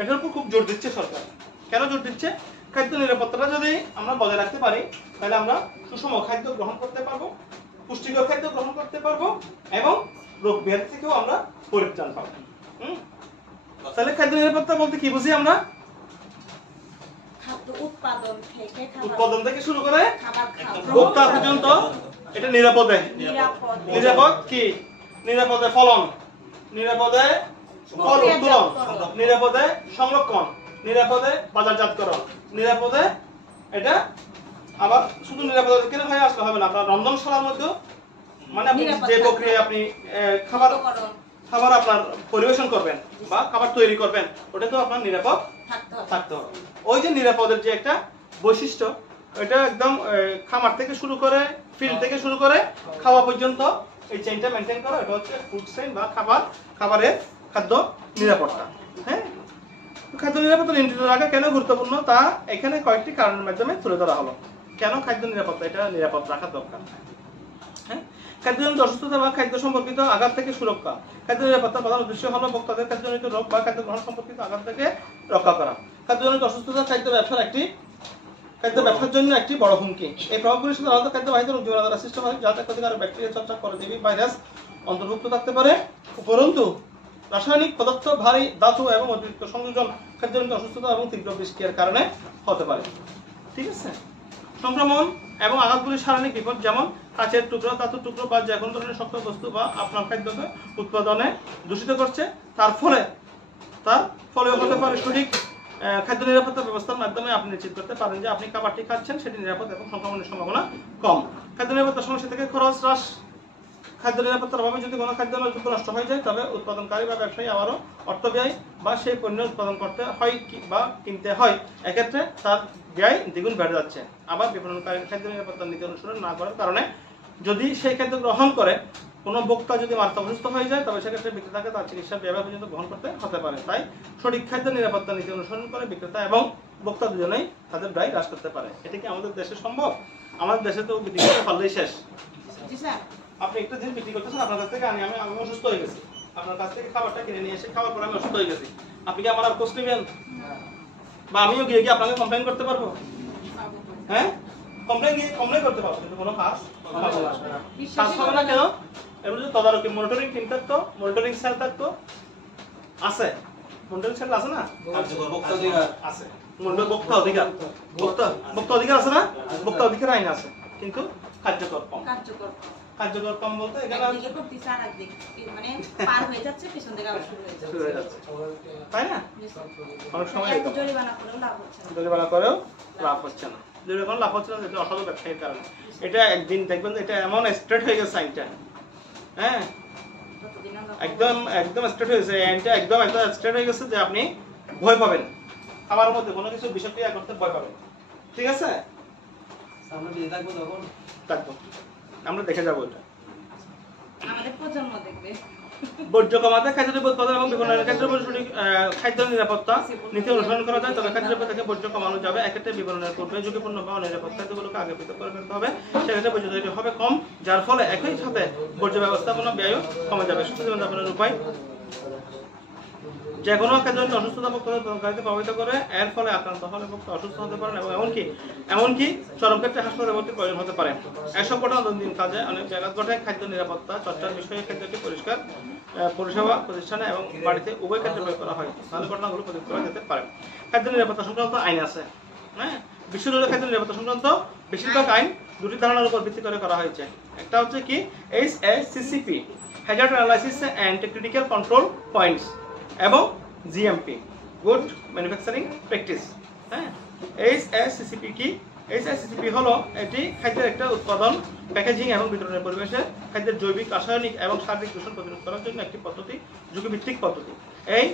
এটার উপর খুব জোর দিচ্ছে সরকার। কেন জোর দিচ্ছে? খাদ্য নিরাপত্তাটা যদি আমরা বজায় রাখতে পারি তাহলে আমরা সুষম খাদ্য গ্রহণ করতে পারবো, পুষ্টিকর খাদ্য গ্রহণ করতে পারবো এবং রোগ ব্যাধি থেকেও আমরা পরিত্রাণ পাবো। তাহলে খাদ্য নিরাপত্তা বলতে কি বুঝি আমরা? উৎপাদন থেকে শুরু করে ভোক্তা পর্যন্ত এটা নিরাপদে, নিরাপদ কি? নিরাপদে ফলন, নিরাপদে ফল উত্তোলন, নিরাপদে সংরক্ষণ, নিরাপদে বাজারজাতকরণ, নিরাপদে এটা আবার শুধু নিরাপদে কেন হয়ে আসলে হবে না, আপনার রন্ধনশালার মধ্যে মানে আপনি যে প্রক্রিয়ায় আপনি খাবার আপনার পরিবেশন করবেন বা খাবার তৈরি করবেন ওটা তো আপনার নিরাপদ থাকতে হবে। ওই যে নিরাপদের যে একটা বৈশিষ্ট্য এটা একদম খামার থেকে শুরু করে ফিল্ড থেকে শুরু করে খাওয়া পর্যন্ত এই চেইনটা মেইনটেইন করা, এটা হচ্ছে ফুড চেইন বা খাবারের খাদ্য নিরাপত্তা। হ্যাঁ, খাদ্য নিরাপত্তা নিয়ন্ত্রিত রাখা কেন গুরুত্বপূর্ণ তা এখানে কয়েকটি কারণের মাধ্যমে তুলে ধরা হলো। কেন খাদ্য নিরাপত্তা এটা নিরাপদ রাখা দরকার। হ্যাঁ, খাদ্যজনিত অসুস্থতা বা খাদ্য সম্পর্কিত আঘাত থেকে সুরক্ষা। খাদ্য নিরাপত্তার প্রধান উদ্দেশ্য হলো ভোক্তাদের খাদ্যজনিত রোগ বা খাদ্য গ্রহণ সম্পর্কিত আঘাত থেকে রক্ষা করা। খাদ্যজনিত অসুস্থতা খাদ্য ব্যবসার জন্য একটি বড় হুমকি। এই প্রভাবগুলির সাথে আলাদা খাদ্যবাহিত রোগ জীবাণু দ্বারা সৃষ্ট হয়, যাতে ক্ষতিকারক ব্যাকটেরিয়া, ছত্রাক, পরজীবী, ভাইরাস অন্তর্ভুক্ত থাকতে পারে। উপরন্তু রাসায়নিক পদার্থ, ভারী ধাতু এবং অতিরিক্ত সংযোজন খাদ্যজনিত অসুস্থতা এবং তীব্র বিষক্রিয়ার কারণে হতে পারে। ঠিক আছে, সংক্রমণ এবং আঘাতগুলির শারীরিক বিপদ যেমন কাচের টুকরো, ধাতুর টুকরো বা যে কোনো ধরনের শক্ত বস্তু বা আপনার খাদ্যকে উৎপাদনে দূষিত করছে, তার ফলে হতে পারে। সঠিক খাদ্য নিরাপত্তা ব্যবস্থার মাধ্যমে আপনি নিশ্চিত করতে পারেন যে আপনি খাবারটি খাচ্ছেন সেটি নিরাপদ এবং সংক্রমণের সম্ভাবনা কম। খাদ্য নিরাপত্তা সমস্যা থেকে খরচ হ্রাস। খাদ্য নিরাপত্তার অভাবে যদি কোনো খাদ্য নষ্ট হয়ে যায় তবে উৎপাদনকারী বা ব্যবসায়ী আবারও অর্থ ব্যয় বা সেই পণ্য উৎপাদন করতে হয় বা কিনতে হয়, এক্ষেত্রে তার ব্যয় দ্বিগুণ বেড়ে যাচ্ছে। আবার বিপণনকারী খাদ্য নিরাপত্তার নীতি অনুসরণ না করার কারণে যদি সেই খাদ্য গ্রহণ করে কোনো ভোক্তা যদি মারাত্মক অসুস্থ হয়ে যায় তবে সেক্ষেত্রে বিক্রেতাকে তার চিকিৎসার ব্যয় পর্যন্ত গ্রহণ করতে হতে পারে। তাই সঠিক খাদ্য নিরাপত্তা নীতি অনুসরণ করে বিক্রেতা এবং ভোক্তা দুজনেই তাদের ব্যয় হ্রাস করতে পারে। এটা কি আমাদের দেশে সম্ভব? আমাদের দেশে তো বিক্রি করতে পারলেই শেষ। আপনি একটা জিনিস বিক্রি করতেছেন, আপনার কাছ থেকে আমি অসুস্থ হয়ে গেছি, আপনার কাছ থেকে খাবারটা কিনে নিয়ে এসে খাওয়ার পর আমি অসুস্থ হয়ে গেছি, আপনি কি আমার আর খোঁজ নেবেন? বা আমিও গিয়ে আপনাকে কমপ্লেন করতে পারবো? হ্যাঁ, কমপ্লেন করতে পারবো, কিন্তু কোনো কাজ হবে না। কেন? এর মধ্যে তদারকি মনিটরিং টিম থাকতো, মনিটরিং সেল থাকতো, আছে মনিটরিং সেল আছে না? ভোক্তা অধিকার আছে, ভোক্তা অধিকার আছে না? ভোক্তা অধিকার আইন আছে, কিন্তু কার্যকর কম বলতে এখানে মানে পার হয়ে যাচ্ছে, পিছন থেকে আবার শুরু হয়ে যাচ্ছে, তাই না? অনেক সময় জরিমানা করেও লাভ হচ্ছে না, যেটা লাভ হচ্ছে না যেটা অসাধু ব্যবসায়ীর কারণে। এটা একদিন দেখবেন এটা এমন স্ট্রেট হয়ে গেছে আইনটা, হ্যাঁ একদম স্ট্রেট হয়েছে আইনটা, একদম স্ট্রেট হয়ে গেছে যে আপনি ভয় পাবেন, খাবার মধ্যে কোনো কিছু বিষক্রিয়া করতে ভয় পাবেন। ঠিক আছে, আমরা দিয়ে থাকবো তখন থাকবো, আমরা দেখে যাবো এটা। আমাদের প্রজন্ম দেখবে। বর্জ্য কমাতে খাদ্য উৎপাদন এবং বিপণনের ক্ষেত্রে সঠিক খাদ্য নিরাপত্তা নীতি অনুসরণ করা যায়, তবে খাদ্য থেকে বর্জ্য কমানো যাবে। এক্ষেত্রে বিপণনের পূর্বে ঝুঁকিপূর্ণ বা অনিরাপদ খাদ্যগুলোকে আগে পৃথক করে ফেলতে হবে, সেক্ষেত্রে বর্জ্য তৈরি হবে কম, যার ফলে একই সাথে বর্জ্য ব্যবস্থাপনা ব্যয় কমে যাবে। সুস্থ জীবনযাপনের উপায়, যে কোনো খাদ্যজনিত অসুস্থতা ভোক্তাকে প্রভাবিত করে, এর ফলে আক্রান্ত হলে ভোক্তা অসুস্থ হতে পারেন এবং এমনকি চরম ক্ষেত্রে হাসপাতালে ভর্তির প্রয়োজন হতে পারে। এসব ঘটনা দৈনন্দিন কাজে অনেক জায়গা ঘটে। খাদ্য নিরাপত্তা চর্চার বিষয়ে খাদ্যটি পরিষ্কার পরিষেবা প্রতিষ্ঠানে এবং বাড়িতে উভয় ক্ষেত্রে প্রয়োগ করা হয়, তাহলে ঘটনাগুলো প্রতিরোধ করা যেতে পারে। খাদ্য নিরাপত্তা সংক্রান্ত আইন আছে, হ্যাঁ বিশ্বজুড়ে খাদ্য নিরাপত্তা সংক্রান্ত বেশিরভাগ আইন দুটি ধারণার উপর ভিত্তি করে করা হয়েছে। একটা হচ্ছে কি HACCP, hazard analysis and critical control points, এবং GMP, গুড ম্যানুফ্যাকচারিং প্র্যাকটিস। হ্যাঁ, HACCP কি? HACCP হলো এটি খাদ্যের একটা উৎপাদন, প্যাকেজিং এবং বিতরণের পরিবেশে খাদ্যের জৈবিক, রাসায়নিক এবং শারীরিক দূষণ প্রতিরোধ করার জন্য একটি পদ্ধতি, ঝুঁকিভিত্তিক পদ্ধতি। এই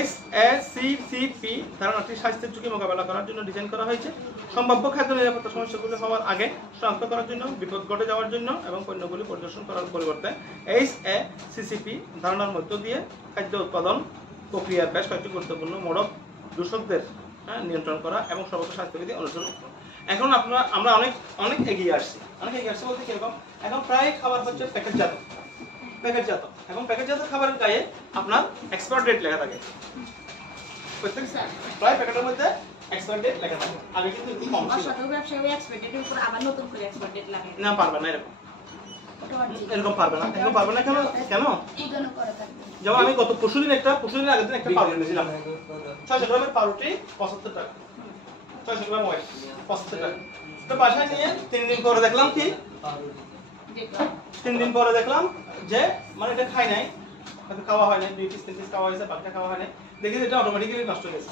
HACCP ধারণাটি স্বাস্থ্যের ঝুঁকি মোকাবেলা করার জন্য ডিজাইন করা হয়েছে, সম্ভাব্য খাদ্য নিরাপত্তা সমস্যাগুলি হওয়ার আগে শনাক্ত করার জন্য, বিপদ ঘটে যাওয়ার জন্য এবং পণ্যগুলি পরিদর্শন করার পরিবর্তে HACCP ধারণার মধ্য দিয়ে খাদ্য উৎপাদন প্রক্রিয়ার বেশ কয়েকটি গুরুত্বপূর্ণ মোড়ক দূষকদের নিয়ন্ত্রণ করা এবং সর্বোচ্চ স্বাস্থ্যবিধি অনুসরণ। এখন আমরা অনেক এগিয়ে আসছি বলতে কিরকম, এখন প্রায় খাবার হচ্ছে প্যাকেটজাত, এবং প্যাকেটজাত খাবারের গায়ে আপনার এক্সপায়ার ডেট লেখা থাকে, প্রায় প্যাকেটের মধ্যে এক্সপায়ার ডেট লেখা থাকে। আগে কিন্তু একটু কম ছিল। ব্যবসায়ী এক্সপায়ার ডেটের উপর আবার নতুন করে এক্সপায়ার ডেট লাগে না, পারবে না, এরকম পারবে না। কেন? যেমন আমি গত পরশুদিন আগের দিন একটা পাউরুটি নিয়েছিলাম, 600 গ্রামের পাউরুটি 75 টাকা, 600 গ্রাম ওয়েট 75 টাকা। তো বাসায় নিয়ে 3 দিন পরে দেখলাম কি, 3 দিন পরে দেখলাম যে মানে এটা খাই নাই, হয়তো খাওয়া হয় না, 2 পিস 3 পিস খাওয়া হয়েছে, বাকিটা খাওয়া হয় না, দেখি এটা অটোমেটিক্যালি নষ্ট হয়ে গেছে।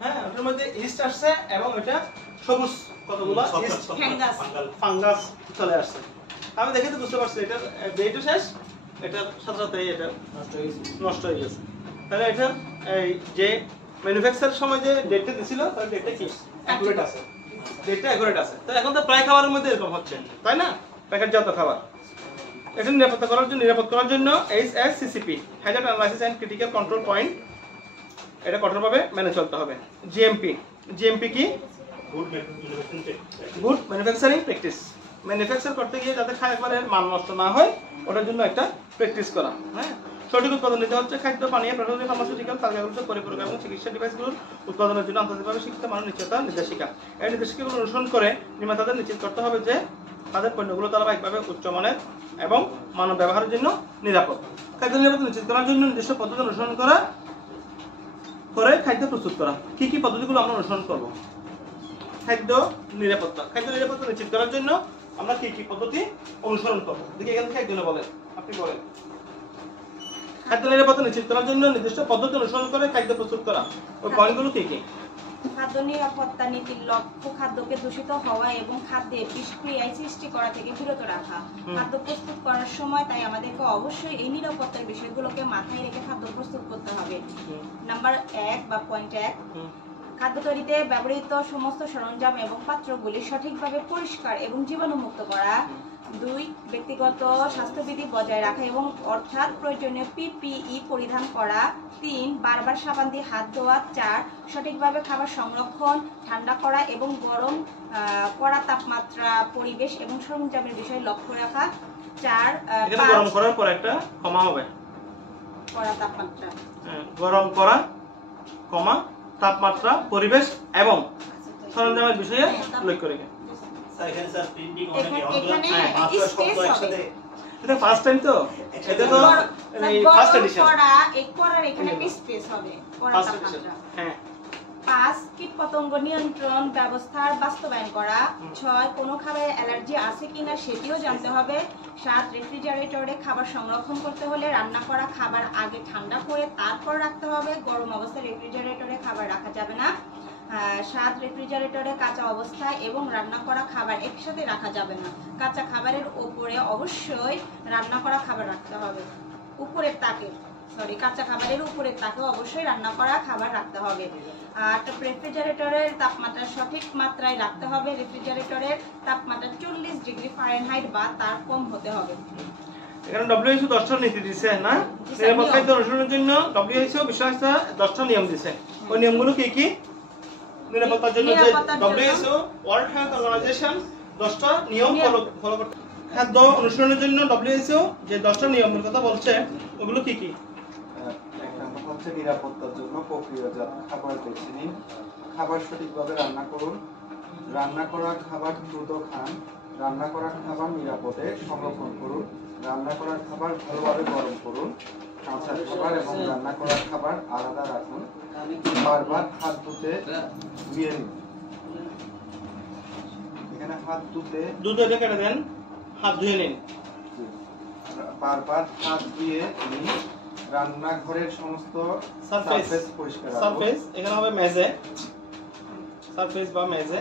হ্যাঁ, ওটার মধ্যে ইস্ট আসছে এবং এটা সবুজ কতগুলো ইস্ট ফাঙ্গাস চলে আসছে। আমি দেখে তো বুঝতে পারছি এটা ডেটও শেষ, এটার সাথে সাথে এটা নষ্ট হয়ে গেছে। তাহলে এটা এই যে ম্যানুফ্যাকচারের সময় যে ডেটটা দিছিল তার ডেটটা কি অ্যাকুরেট আছে, ডেটটা অ্যাকুরেট আছে। তো এখন তো প্রায় খাবারের মধ্যে এরকম হচ্ছে, তাই না? প্যাকেটজাত খাবার এটা নিরাপদ করার জন্য HACCP hazard analysis and critical control point এটা কঠোরভাবে মেনে চলতে হবে। GMP কি? Good manufacturing practice. ম্যানুফ্যাকচার করতে গিয়ে যাতে খাবারের মান নষ্ট না হয় ওটার জন্য একটা প্র্যাকটিস করা। হ্যাঁ, সঠিক উৎপাদন নিতে হচ্ছে খাদ্য, পানীয়, প্রসাধনী, ফার্মাসিউটিক্যাল, তালিকাভুক্ত পরিপূরক এবং চিকিৎসা ডিভাইসগুলোর উৎপাদনের জন্য আন্তর্জাতিকভাবে শিক্ষিত মানক নির্দেশিকা। এই নির্দেশিকাগুলো অনুসরণ করে নির্মাতাদের নিশ্চিত করতে হবে যে তাদের পণ্যগুলো ধারাবাহিকভাবে উচ্চমানের এবং মানব ব্যবহারের জন্য নিরাপদ। খাদ্য নিরাপত্তা নিশ্চিত করার জন্য নির্দিষ্ট পদ্ধতি অনুসরণ করে খাদ্য প্রস্তুত করা। কি কি পদ্ধতিগুলো আমরা অনুসরণ করব? খাদ্য নিরাপত্তা নিশ্চিত করার জন্য আমরা কি কি পদ্ধতি অনুসরণ করব? দেখি এখান থেকে একজনে বলেন, আপনি বলেন। খাদ্য নিরাপত্তা নিশ্চিত করার জন্য নির্দিষ্ট পদ্ধতি অনুসরণ করে খাদ্য প্রস্তুত করা, ওই পয়েন্টগুলো কি কি? খাদ্য নিরাপত্তা নীতির লক্ষ্য খাদ্যকে দূষিত হওয়া এবং খাদ্যে বিষক্রিয়ায় সৃষ্টি করা থেকে বিরত রাখা। খাদ্য প্রস্তুত করার সময় তাই আমাদেরকে অবশ্যই এই নিরাপত্তার বিষয়গুলোকে মাথায় রেখে খাদ্য প্রস্তুত করতে হবে। নাম্বার 1 বা পয়েন্ট 1, খাদ্য তৈরিতে ব্যবহৃত সমস্ত সরঞ্জাম এবং পাত্রগুলি সঠিকভাবে পরিষ্কার এবং জীবাণুমুক্ত করা। 2, ব্যক্তিগত স্বাস্থ্যবিধি বজায় রাখা এবং অর্থাৎ প্রয়োজনীয় PPE পরিধান করা। 3, বারবার সাবান দিয়ে হাত ধোয়া। 4, সঠিকভাবে খাবার সংরক্ষণ, ঠান্ডা করা এবং গরম করা তাপমাত্রা, পরিবেশ এবং সরঞ্জামের বিষয়ে লক্ষ্য রাখা। 4, এখানে গরম করার পর একটা কমা হবে, করা তাপমাত্রা, গরম করা কমা তাপমাত্রা, পরিবেশ এবং সরঞ্জামের বিষয়ে লক্ষ্য রেখে। এখানে স্যার প্রিন্টিং অনেক এটা ফার্স্ট টাইম তো, এটা তো এই ফার্স্ট এডিশন করার এখানে একটা স্পেস হবে, করা তাপমাত্রা। হ্যাঁ। 5, কীটপতঙ্গ নিয়ন্ত্রণ ব্যবস্থার বাস্তবায়ন করা। 6, কোনো খাবারে অ্যালার্জি আছে কিনা সেটিও জানতে হবে। 7, রেফ্রিজারেটরে খাবার সংরক্ষণ করতে হলে রান্না করা খাবার আগে ঠান্ডা করে তারপর রাখতে হবে, গরম অবস্থায় রেফ্রিজারেটরে খাবার রাখা যাবে না। 7, রেফ্রিজারেটরে কাঁচা অবস্থায় এবং রান্না করা খাবার একসাথে রাখা যাবে না। কাঁচা খাবারের উপরে অবশ্যই রান্না করা খাবার রাখতে হবে, উপরের তাকে কাঁচা খাবারের উপরের তাকে অবশ্যই রান্না করা খাবার রাখতে হবে। আর রেফ্রিজারেটরের তাপমাত্রা সঠিক মাত্রায় রাখতে হবে। রেফ্রিজারেটরের তাপমাত্রা 40 ডিগ্রি ফারেনহাইট বা তার কম হতে হবে। এখানে WHO 10টা নীতি দিয়েছে না, নিরাপদ খাদ্য অনুসরণের জন্য WHO বিশ্ব স্বাস্থ্য 10টা নিয়ম দিয়েছে। ওই নিয়মগুলো কি কি? নিরাপত্তার জন্য যে WHO ওয়ার্ল্ড হেলথ অর্গানাইজেশন 10টা নিয়ম ফলো করতে। খাদ্য অনুসরণের জন্য WHO যে 10টা নিয়মের কথা বলছে ওগুলো কি কি? হচ্ছে নিরাপত্তার জন্য প্রক্রিয়াজাত খাবার বেছে নিন, খাবার সঠিকভাবে রান্না করুন, রান্না করা খাবার দ্রুত খান, রান্না করা খাবার নিরাপদে সংরক্ষণ করুন, রান্না করা খাবার ভালোভাবে গরম করুন, কাঁচা খাবার এবং রান্না করা খাবার আলাদা রাখুন, বারবার হাত ধুয়ে নিন। এখানে হাত ধুতে কেটে দেন, হাত ধুয়ে নিন, বারবার হাত ধুয়ে নিন। রান্নাঘরের সমস্ত সারফেস পরিষ্কার রাখুন। সারফেস এখানে হবে মেজে, সারফেস বা মেজে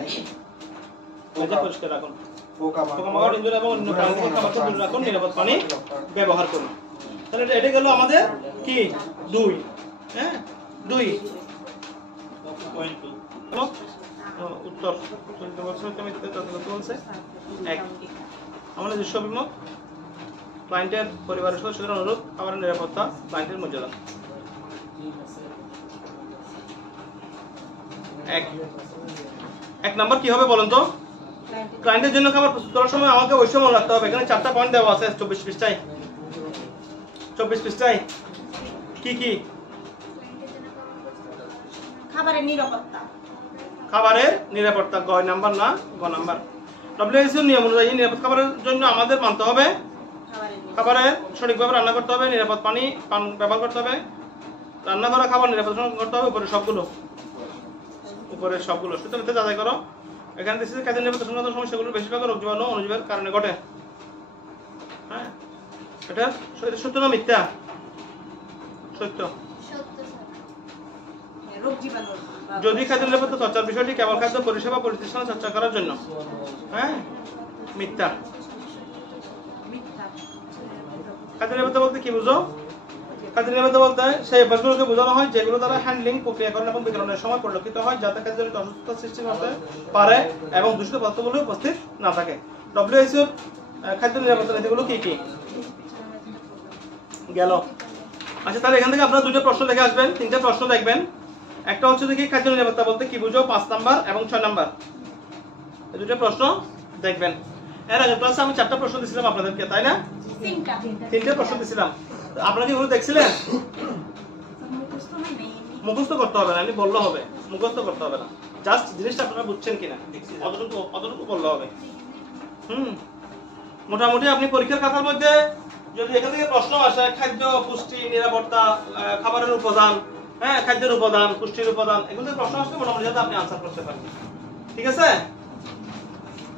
পরিষ্কার রাখুন। পোকামাকড়, ইঁদুর এবং অন্য প্রাণী থেকে খাবার দূরে রাখুন, নিরাপদ পানি ব্যবহার করুন। তাহলে এটা গেল আমাদের কি 2, হ্যাঁ 2 পয়েন্ট 2 উত্তর চলিত বছর কমিটিতে তথ্য বলছে 1 আমাদের দৃশ্য অভিমত, ক্লায়েন্টের পরিবারের সদস্যদের অনুরোধ, খাবারের নিরাপত্তা, ক্লায়েন্টের মর্যাদা। 1 নাম্বার কি হবে বলুন তো? ক্লায়েন্টের জন্য খাবার প্রস্তুত করার সময় আমাকে ওই সময় রাখতে হবে। এখানে 4টা পয়েন্ট দেওয়া আছে 24 পৃষ্ঠায়। 24 পৃষ্ঠায় কি কি? খাবারের নিরাপত্তা, খাবারের নিরাপত্তা গ নাম্বার না গ নাম্বার। WHO নিয়ম অনুযায়ী নিরাপদ খাবারের জন্য আমাদের মানতে হবে খাবারের সঠিকভাবে রান্না করতে হবে, নিরাপদ পানি ব্যবহার করতে হবে, রান্না করা খাবার নিরাপদ করতে হবে, উপরের সবগুলো সূত্রতে যাচাই করো। এখানে দেখছি খাদ্য নিরাপত্তা সংক্রান্ত সমস্যাগুলো বেশিরভাগ রোগ জীবাণু অণুজীবের কারণে ঘটে। হ্যাঁ, এটা সত্য না মিথ্যা? সত্য। রোগ জীবাণু যদি খাদ্য নিরাপত্তা চর্চার বিষয়টি কেবল খাদ্য পরিষেবা প্রতিষ্ঠানে চর্চা করার জন্য, হ্যাঁ মিথ্যা। মিথ্যা। খাদ্য নিরাপত্তা বলতে কি বুঝো? খাদ্য নিরাপত্তা বলতে সেই অভ্যাসগুলোকে বোঝানো হয় যেগুলো দ্বারা হ্যান্ডলিং, প্রক্রিয়াকরণ এবং বিতরণের সময় পরিলক্ষিত হয় যাতে খাদ্যজনিত অসুস্থতা সৃষ্টি করতে পারে এবং দূষিত পদার্থগুলো উপস্থিত না থাকে। WHO খাদ্য নিরাপত্তা নীতিগুলো কি কি গেল? আচ্ছা, তাহলে এখান থেকে আপনারা দুটো প্রশ্ন দেখে আসবেন, তিনটা প্রশ্ন দেখবেন। একটা হচ্ছে দেখি খাদ্য নিরাপত্তা বলতে কি বুঝো, 5 নাম্বার এবং 6 নাম্বার, এই দুটো প্রশ্ন দেখবেন। এর আগে ক্লাসে আমি 4টা প্রশ্ন দিয়েছিলাম আপনাদেরকে, তাই না? 3টা প্রশ্ন দিয়েছিলাম। আপনারা কি এগুলো দেখছিলেন? মুখস্থ করতে হবে না, আমি বললে হবে, মুখস্থ করতে হবে না, জাস্ট জিনিসটা আপনারা বুঝছেন কিনা অতটুকু বললে হবে। মোটামুটি আপনি পরীক্ষার খাতার মধ্যে যদি এখান থেকে প্রশ্ন আসে খাদ্য, পুষ্টি, নিরাপত্তা, খাবারের উপাদান, হ্যাঁ খাদ্যের উপাদান, পুষ্টির উপাদান, এগুলো থেকে প্রশ্ন আসলে মোটামুটি যাতে আপনি আনসার করতে পারেন। ঠিক আছে?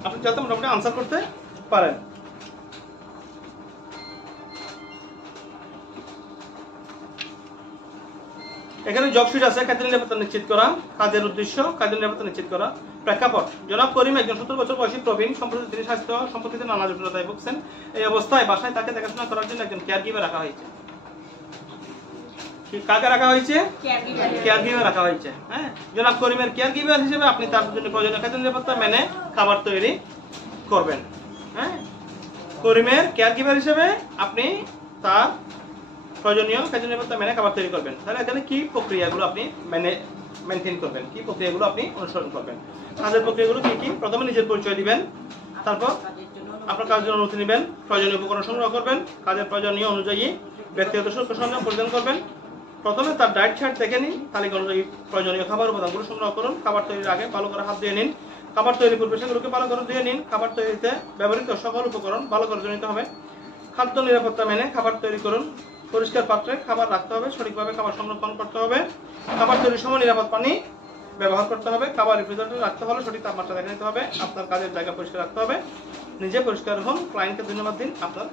আপনি যাতে মোটামুটি আনসার করতে পারেন। এখানে জবশিট আছে, খাদ্য নিরাপত্তা নিশ্চিত করা, কাজের উদ্দেশ্য, খাদ্য নিরাপত্তা নিশ্চিত করা, প্রেক্ষাপট। জনাব করিম একজন 70 বছর বয়সী প্রবীণ, সম্প্রতি তিনি স্বাস্থ্য সম্পর্কিত নানা জটিলতায় ভুগছেন। এই অবস্থায় বাসায় তাকে দেখাশোনা করার জন্য একজন কেয়ার গিভার রাখা হয়েছে। কাকে রাখা হয়েছে? কেয়ার গিভার রাখা হয়েছে। হ্যাঁ, জনাব করিমের কেয়ার গিভার হিসেবে আপনি তার জন্য প্রয়োজনীয় খাদ্য নিরাপত্তা মেনে খাবার তৈরি করবেন। হ্যাঁ, করিমের কেয়ার গিভার হিসেবে আপনি তার প্রয়োজনীয় খাদ্য নিরাপত্তা মেনে খাবার তৈরি করবেন। তাহলে এখানে কি প্রক্রিয়াগুলো আপনি মেনটেন করবেন, কি প্রক্রিয়াগুলো আপনি অনুসরণ করবেন? কাজের প্রক্রিয়াগুলো কি কি? প্রথমে নিজের পরিচয় দিবেন, তারপর আপনার কাজের জন্য অনুমতি নেবেন, প্রয়োজনীয় উপকরণ সংগ্রহ করবেন, কাজের প্রয়োজনীয় অনুযায়ী ব্যক্তিগত সুরক্ষা সরঞ্জাম পরিধান করবেন। প্রথমে তার ডায়েট চার্ট দেখে নিন, তালিকা অনুযায়ী প্রয়োজনীয় খাবার উপাদানগুলো সংগ্রহ করুন। খাবার তৈরির আগে ভালো করে হাত ধুয়ে নিন। খাবার তৈরির পূর্বে সেগুলোকে ভালো করে ধুয়ে নিন। খাবার তৈরিতে ব্যবহৃত সকল উপকরণ ভালো করে ধুয়ে নিতে হবে। খাদ্য নিরাপত্তা মেনে খাবার তৈরি করুন। পরিষ্কার পাত্রে খাবার রাখতে হবে, সঠিকভাবে খাবার সংরক্ষণ করতে হবে। খাবার তৈরির সময় নিরাপদ পানি ব্যবহার করতে হবে। খাবার রেফ্রিজারেটরে রাখতে হলে সঠিক তাপমাত্রা দেখে নিতে হবে। আপনার কাজের জায়গা পরিষ্কার রাখতে হবে। নিজে পরিষ্কার হন। ক্লায়েন্টকে ধন্যবাদ দিন। আপনার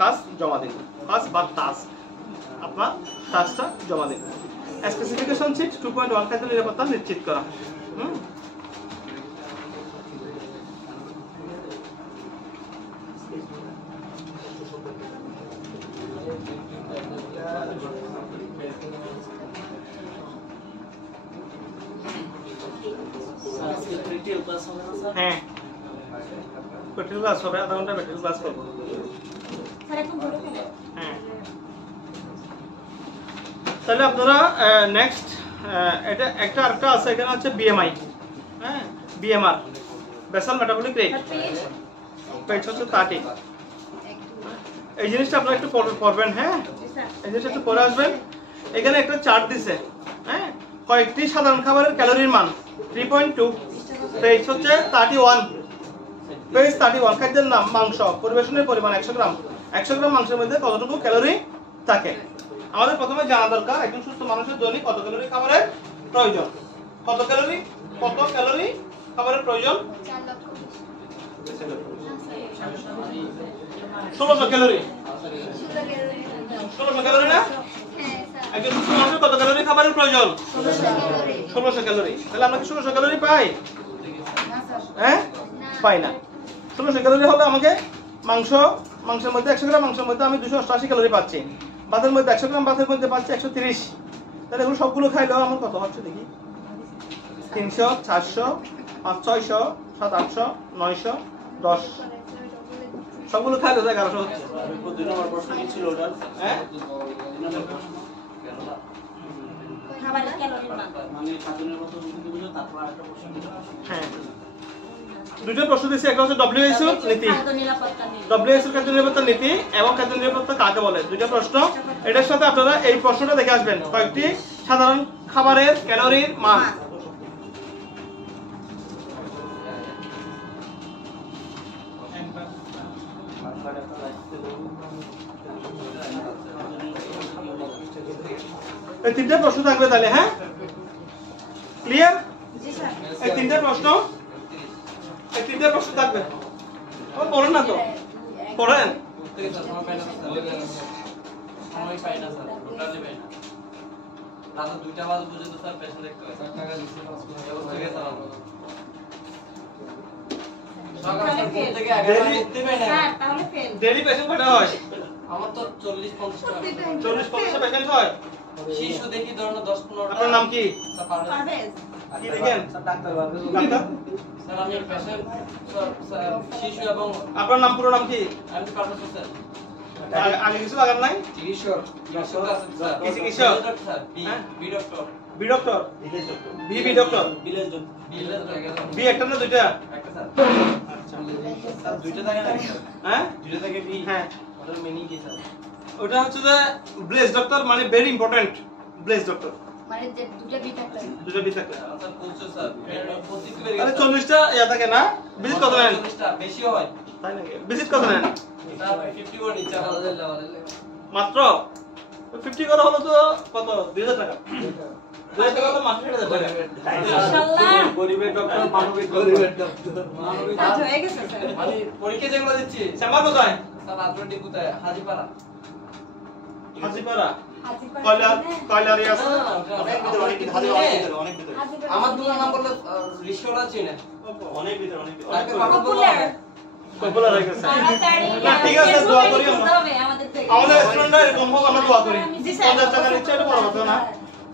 কাজ জমা দিন। কাজ বা টাস্ক, আপনার টাস্কটা জমা দিন। স্পেসিফিকেশন শিট 2.1 খাদ্য নিরাপত্তা নিশ্চিত করা। হ্যাঁ, ব্যাটারি ক্লাস হবে, আধা ঘন্টা ব্যাটারি ক্লাস করব। হ্যাঁ, তাহলে আপনারা নেক্সট এটা একটা আরেকটা আছে, এখানে হচ্ছে বিএমআই। হ্যাঁ, BMR basal metabolic rate, page হচ্ছে 30। এই জিনিসটা আপনারা একটু পড়বেন। হ্যাঁ, এই জিনিসটা একটু পড়ে আসবেন। এখানে একটা চার্ট দিছে। হ্যাঁ, কয়েকটি সাধারণ খাবারের ক্যালোরির মান 3.2, পেজ হচ্ছে 31, পেজ 31। খাদ্যের নাম মাংস, পরিবেশনের পরিমাণ 100 গ্রাম। 100 গ্রাম মাংসের মধ্যে কতটুকু ক্যালোরি থাকে? আমাদের প্রথমে জানা দরকার একজন সুস্থ মানুষের দৈনিক কত ক্যালোরি খাবারের প্রয়োজন। কত ক্যালোরি খাবারের প্রয়োজন? 1600 ক্যালোরি। 1600 ক্যালোরি না? একজন সুস্থ মানুষের কত ক্যালোরি খাবারের প্রয়োজন? 1600 ক্যালোরি। তাহলে আমরা কি 1600 ক্যালোরি পাই? হ্যাঁ, পাই না। 1600 ক্যালোরি হলে আমাকে মাংসের মধ্যে 100 গ্রাম মাংসের মধ্যে আমি 288 ক্যালোরি পাচ্ছি। ভাতের মধ্যে 100 গ্রাম ভাতের মধ্যে পাচ্ছি 130। তাহলে এগুলো সবগুলো খাইলেও আমার কত হচ্ছে দেখি? 300, 400, 500, 600, 700, 800, 900, 10। সবগুলো খাইলে 1100 হচ্ছে। দুই নম্বর প্রশ্ন কি ছিল ওটা? হ্যাঁ, খাবারের ক্যালোরির মান মানে খাদ্যের মতো বুঝো। তারপর আরেকটা প্রশ্ন ছিল। হ্যাঁ, দুটো প্রশ্ন দিয়েছি। একটা হচ্ছে WHO নীতি, খাদ্য নিরাপত্তা নীতি, WHO খাদ্য নিরাপত্তা নীতি এবং খাদ্য নিরাপত্তা কাকে বলে, দুটো প্রশ্ন। এটার সাথে আপনারা এই প্রশ্নটা দেখে আসবেন, কয়েকটি সাধারণ খাবারের ক্যালোরির মান। এই তিনটা প্রশ্ন থাকবে তাহলে। হ্যাঁ, ক্লিয়ার? এই তিনটা প্রশ্ন থাকবে। পড়েন না তো? পড়েন। থেকে স্যার সময় পাই না স্যার সময় পাই না স্যার টোটালি পাই না রাত 2টা বাজে পর্যন্ত স্যার পেশেন্ট দেখতে হয় স্যার টাকা দিচ্ছি ব্যবস্থা থেকে স্যার সকাল থেকে আগে উঠতে পাই না স্যার তাহলে ফেল ডেইলি পেশেন্ট কয়টা হয়? আমার তো 40-50 টাকা 40-50 পেশেন্ট হয়। শিশু দেখি ধরুন 10-15টা আপনার নাম কি? স্যার পারভেজ পারভেজ কি দেখেন? ডাক্তার পারবে ডাক্তার? স্যার আমি পেশেন্ট স্যার শিশু এবং আপনার নাম পুরো নাম কি? আমি পারভেজ স্যার আগে কিছু লাগার নাই? চিকিৎসক চিকিৎসক আছে স্যার কি চিকিৎসক? স্যার হ্যাঁ? B doctor B doctor? Village doctor B B doctor? Village doctor village doctor B একটা না দুইটা? একটা স্যার আচ্ছা। স্যার দুইটা থাকে না হ্যাঁ? দুইটা থাকে বি হ্যাঁ। ওটার মিনিং কি স্যার ওটা হচ্ছে যে ব্লেস ডক্টর মানে ভেরি ইম্পর্টেন্ট ব্লেস ডক্টর মানে যে দুটো বি থাকলে দুটো বি থাকলে স্যার বলছো স্যার প্রতিক্রিয়া তাহলে 40টা ইয়া থাকে না ভিজিট কত নেন? 40টা বেশি হয় তাই নাকি ভিজিট কত নেন? স্যার 51 নিচে মাত্র 50 করে হলো তো কত 2000 টাকা 2000 টাকা হলো মাত্র 7000 টাকা মাশাআল্লাহ গরিবের ডক্টর মানবিক গরিবের ডক্টর মানবিক কাজ হয়ে গেছে স্যার আমি পরীক্ষা যেগুলো দিচ্ছি চেম্বার কোথায়? স্যার আদ্রটি কোথায় হাজিপাড়া হাজিপাড়া হাজিপাড়া কয়লারি আছে অনেক ভিতরে অনেক ভিতরে অনেক ভিতরে আমার দোকান নাম বললে রিসোর্ট চিনে অনেক ভিতরে অনেক ভিতরে তাকে পাঠাবো পপুলার পপুলার হয়ে গেছে তাড়াতাড়ি না, ঠিক আছে, দোয়া করি আমরা। বুঝতে হবে আমাদের থেকে আমাদের রেস্টুরেন্টে এরকম হোক আমরা দোয়া করি জি স্যার। 50 টাকা নিচ্ছে এটা বড় কথা না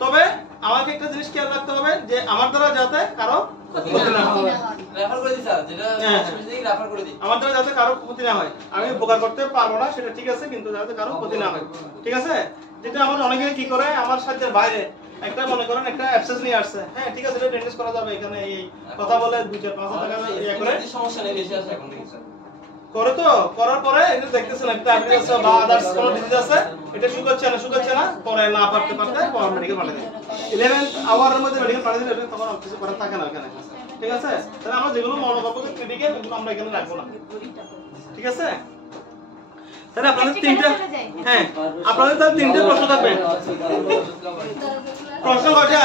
তবে আমাকে একটা জিনিস খেয়াল রাখতে হবে যে আমার দ্বারা যাতে কারো ক্ষতি না হয় রেফার করে দিই স্যার যেটা হ্যাঁ। স্পেশালি রেফার করে দিই আমার দ্বারা যাতে কারো ক্ষতি না হয় আমি উপকার করতে পারবো না সেটা ঠিক আছে কিন্তু যাতে কারো ক্ষতি না হয় ঠিক আছে যেটা আমার অনেকে কি করে আমার সাধ্যের বাইরে একটা মনে করেন একটা অ্যাবসেস নিয়ে আসছে হ্যাঁ ঠিক আছে এটা ডেন্টিস করা যাবে এখানে এই কথা বলে 2-4-5 টাকা ইয়ে করে সমস্যা নেই বেশি আছে এখন থেকে স্যার করে তো করার পরে এটা দেখতেছেন একটা ডায়াবেটিস আছে বা আদার্স কোনো ডিজিজ আছে এটা শুকাচ্ছে না পরে না পারতে পরে মেডিকেল পাঠিয়ে দেয় 11 আওয়ারের মধ্যে মেডিকেল পাঠিয়ে দিলে তখন আর কিছু করার থাকে না এখানে ঠিক আছে তাহলে আমরা যেগুলো মনে করবো যে ক্রিটিক্যাল এগুলো আমরা এখানে রাখবো না ঠিক আছে তাহলে আপনাদের তিনটা হ্যাঁ আপনাদের তাহলে তিনটে প্রশ্ন থাকবে প্রশ্ন কয়টা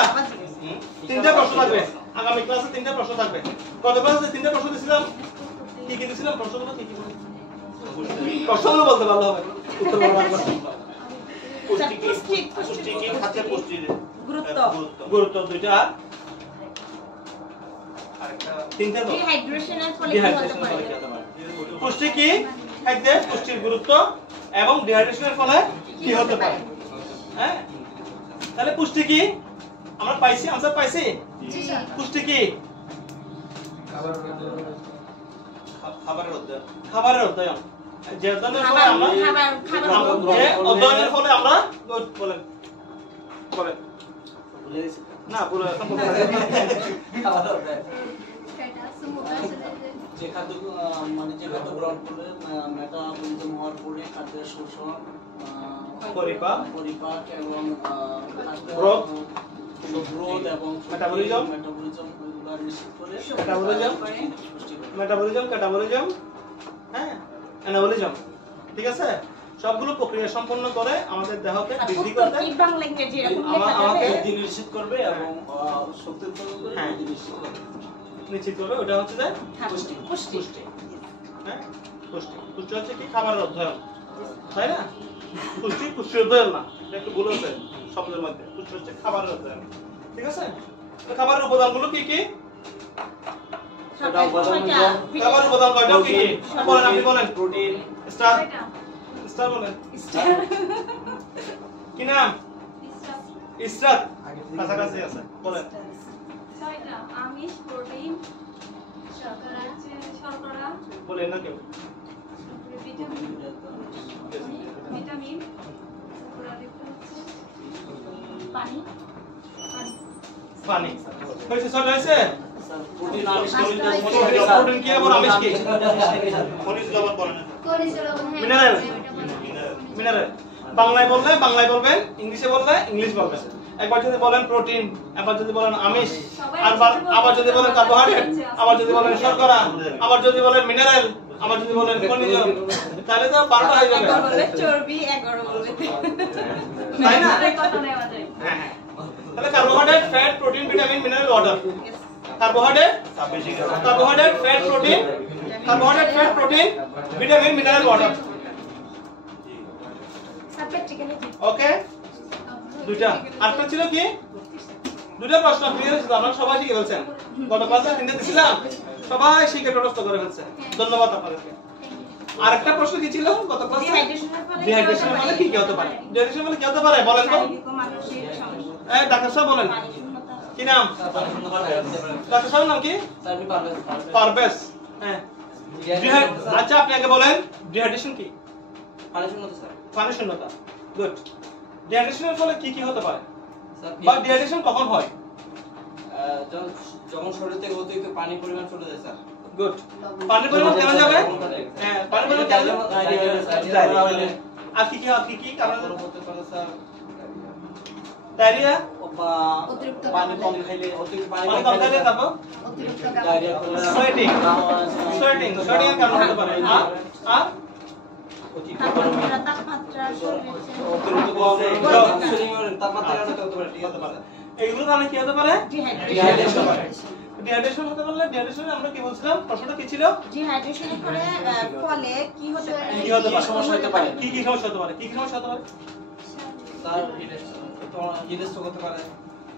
তিনটে প্রশ্ন থাকবে আগামী ক্লাসে তিনটে প্রশ্ন থাকবে গত ক্লাসে তিনটে প্রশ্ন দিয়েছিলাম কি কি দিয়েছিলাম প্রশ্নগুলো কি কি প্রশ্নগুলো বলতে ভালো হবে উত্তর বলা লাগবে পুষ্টি কি খাদ্য পুষ্টির গুরুত্ব দুইটা আর আরেকটা তিনটা তো ডিহাইড্রেশনের ফলে কি হতে পারে পুষ্টি কি খাদ্যে পুষ্টির গুরুত্ব এবং ডিহাইড্রেশনের ফলে কি হতে পারে হ্যাঁ তাহলে পুষ্টি কি আমরা পাইছি आंसर পাইছি পুষ্টি কি খাবারের অধ্যয়ন যে অধ্যয়নের ফলে আমরা অধ্যয়নের ফলে আমরা বলেন না বলে এখন যে খাদ্য মানে যে খাদ্য গ্রহণ করলে মেটাবলিজম হওয়ার পরে খাদ্যের শোষণ পরিপাক এবং গ্রোথ গ্রোথ এবং মেটাবলিজম নিশ্চিত করে ক্যাটাবলিজম হ্যাঁ অ্যানাবলিজম ঠিক আছে সবগুলো প্রক্রিয়া সম্পন্ন করে আমাদের দেহকে বৃদ্ধি করতে কি বাংলা ইংরেজি এরকম লেখা আমাকে যাবে বৃদ্ধি নিশ্চিত করবে এবং শক্তি উৎপন্ন করে হ্যাঁ। বৃদ্ধি নিশ্চিত করবে নিশ্চিত করবে ওটা হচ্ছে যে পুষ্টি পুষ্টি হ্যাঁ পুষ্টি হচ্ছে কি খাবারের অধ্যয়ন তাই না পুষ্টির অধ্যয়ন না এটা একটু ভুল হচ্ছে শব্দের মধ্যে পুষ্টি হচ্ছে খাবারের অধ্যয়ন ঠিক আছে তো খাবারের উপাদানগুলো কি কি খাবারের উপাদান কয়টা কি কি বলেন আপনি বলেন প্রোটিন স্টার বলেন কি নাম ইসরাত কাছাকাছি আছে বলেন আমিষ প্রোটিন শর্করা বলেন না কেউ ভিটামিন পানি পানি হয়েছে সব হয়েছে প্রোটিন আমিষ প্রোটিন কি এবং আমিষ কি খনিজ লবণ বলেন মিনারেল মিনারেল বাংলায় বলবেন ইংলিশে বললে ইংলিশ বলবেন একবার যদি বলেন প্রোটিন একবার যদি বলেন আমিষ আবার যদি বলেন কার্বোহাইড্রেট আবার যদি বলেন শর্করা আবার যদি বলেন মিনারেল আবার যদি বলেন খনিজ তাহলে তো 12টা হয়ে যাবে বলবে চর্বি 11 বলবে তাই না কত নেওয়া যায় হ্যাঁ তাহলে carbohydrate fat protein vitamin mineral water carbohydrate fat protein vitamin mineral water practically okay দুইটা আরেকটা ছিল কি দুইটা প্রশ্ন ক্লিয়ার হয়েছে আমরা সবাই শিখে ফেলছেন গত ক্লাসে তিনটা দিছিলাম সবাই শিখে প্রশ্ন করে ফেলছে ধন্যবাদ আপনাদেরকে আরেকটা প্রশ্ন কি ছিল গত ক্লাসে ডিহাইড্রেশনের ফলে কি কি হতে পারে ডিহাইড্রেশনের ফলে কি হতে পারে বলেন তো মানসিক সমস্যা এই ডাক্তার সাহেব বলেন কি নাম ডাক্তার সাহেবের নাম কি স্যার আপনি পারবেন পারভেজ হ্যাঁ আচ্ছা আপনি আগে বলেন ডিহাইড্রেশন কি পানি শূন্যতা স্যার পানি শূন্যতা গুড ডিহাইড্রেশনের ফলে কি কি হতে পারে স্যার বা ডিহাইড্রেশন কখন হয় যখন শরীর থেকে অতিরিক্ত পানি পরিমাণ চলে যায় স্যার গুড পানির পরিমাণ কেন যাবে হ্যাঁ পানির পরিমাণ কেন যাবে আর কি কারণ হতে পারে স্যার ডায়রিয়া বা পানি কম খাইলে অতিরিক্ত পানি কম খেলে তারপর ডায়রিয়া সোয়েটিং এর কারণ হতে পারে আর তাপমাত্রা অতিরিক্ত শরীরের তাপমাত্রা কারণে হতে পারে ঠিক আছে এইগুলো কারণে কি হতে পারে ডিহাইড্রেশন ডিহাইড্রেশন হতে পারলে ডিহাইড্রেশনে আমরা কি বলছিলাম প্রশ্নটা কি ছিল ডিহাইড্রেশনের ফলে কি হতে পারে কি হতে পারে সমস্যা হতে পারে কি সমস্যা হতে পারে কি সমস্যা হতে পারে স্যার তোমার জিনিস তো করতে পারে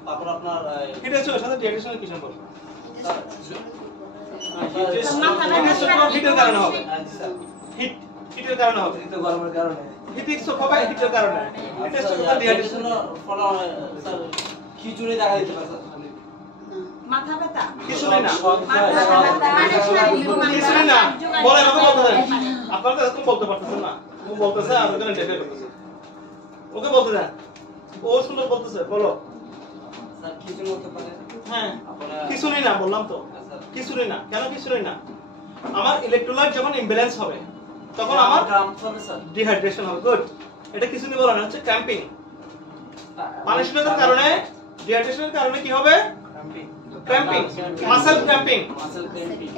তারপর আপনার এটা হচ্ছে ওর সাথে ডিহাইড্রেশনের কি সম্পর্ক হিটের কারণে হবে হিটের কারণে হবে অতিরিক্ত গরমের কারণে হিটিং স্ট্রোক হবে হিটের কারণে এটা হচ্ছে ডিহাইড্রেশন ফলে স্যার খিচুড়ি দেখা দিতে পারে স্যার মাথা ব্যথা কিছু না শারীরিক কিছু না বলে আমাকে বলতে দেন আপনারা তো এরকম বলতে পারতেছেন না ও বলতেছে আর ওখানে ডেটে করতেছে ওকে বলতে দেন ও সুন্দর বলতেছে বলো স্যার খিচুড়ি হতে পারে হ্যাঁ আপনারা কিছু না বললাম তো কিছু না কেন কিছু না আমার ইলেকট্রোলাইট যখন ইমব্যালেন্স হবে তখন আমার ক্রাম্প হবে স্যার ডিহাইড্রেশন হবে গুড এটা কিছু নেই বলা না হচ্ছে ক্র্যাম্পিং পানি শূন্যতার কারণে ডিহাইড্রেশনের কারণে কি হবে cramping muscle cramping muscle cramping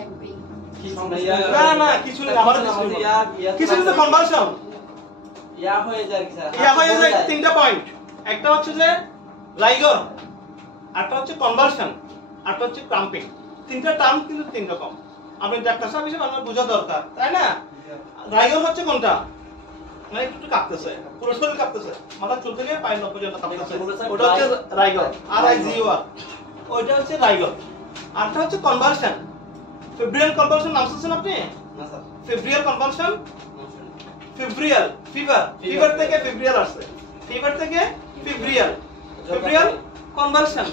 না কিছু নেই আমার কিছু নেই কনভালশন ইয়া হয়ে যায় কি স্যার ইয়া হয়ে যায় তিনটা পয়েন্ট একটা হচ্ছে যে রাইগর আরটা হচ্ছে কনভালশন আরটা হচ্ছে ক্র্যাম্পিং তিনটা টার্ম কিন্তু তিন রকম আপনি ডাক্তার সাহেব হিসেবে আপনার বোঝা দরকার তাই না রাইগর হচ্ছে কোনটা মানে একটু কাঁপতেছে পুরো শরীর কাঁপতেছে মাথা চুল থেকে পায়ের নখ পর্যন্ত কাঁপতেছে ওটা হচ্ছে রাইগর RIGOR ওইটা হচ্ছে রাইগর আরটা হচ্ছে কনভালশন ফেব্রিয়াল কনভালশন নাম শুনছেন আপনি না sir febrile convulsion febrile fever থেকে ফেব্রিয়াল আসছে ফিভার থেকে ফেব্রিয়াল কনভালশন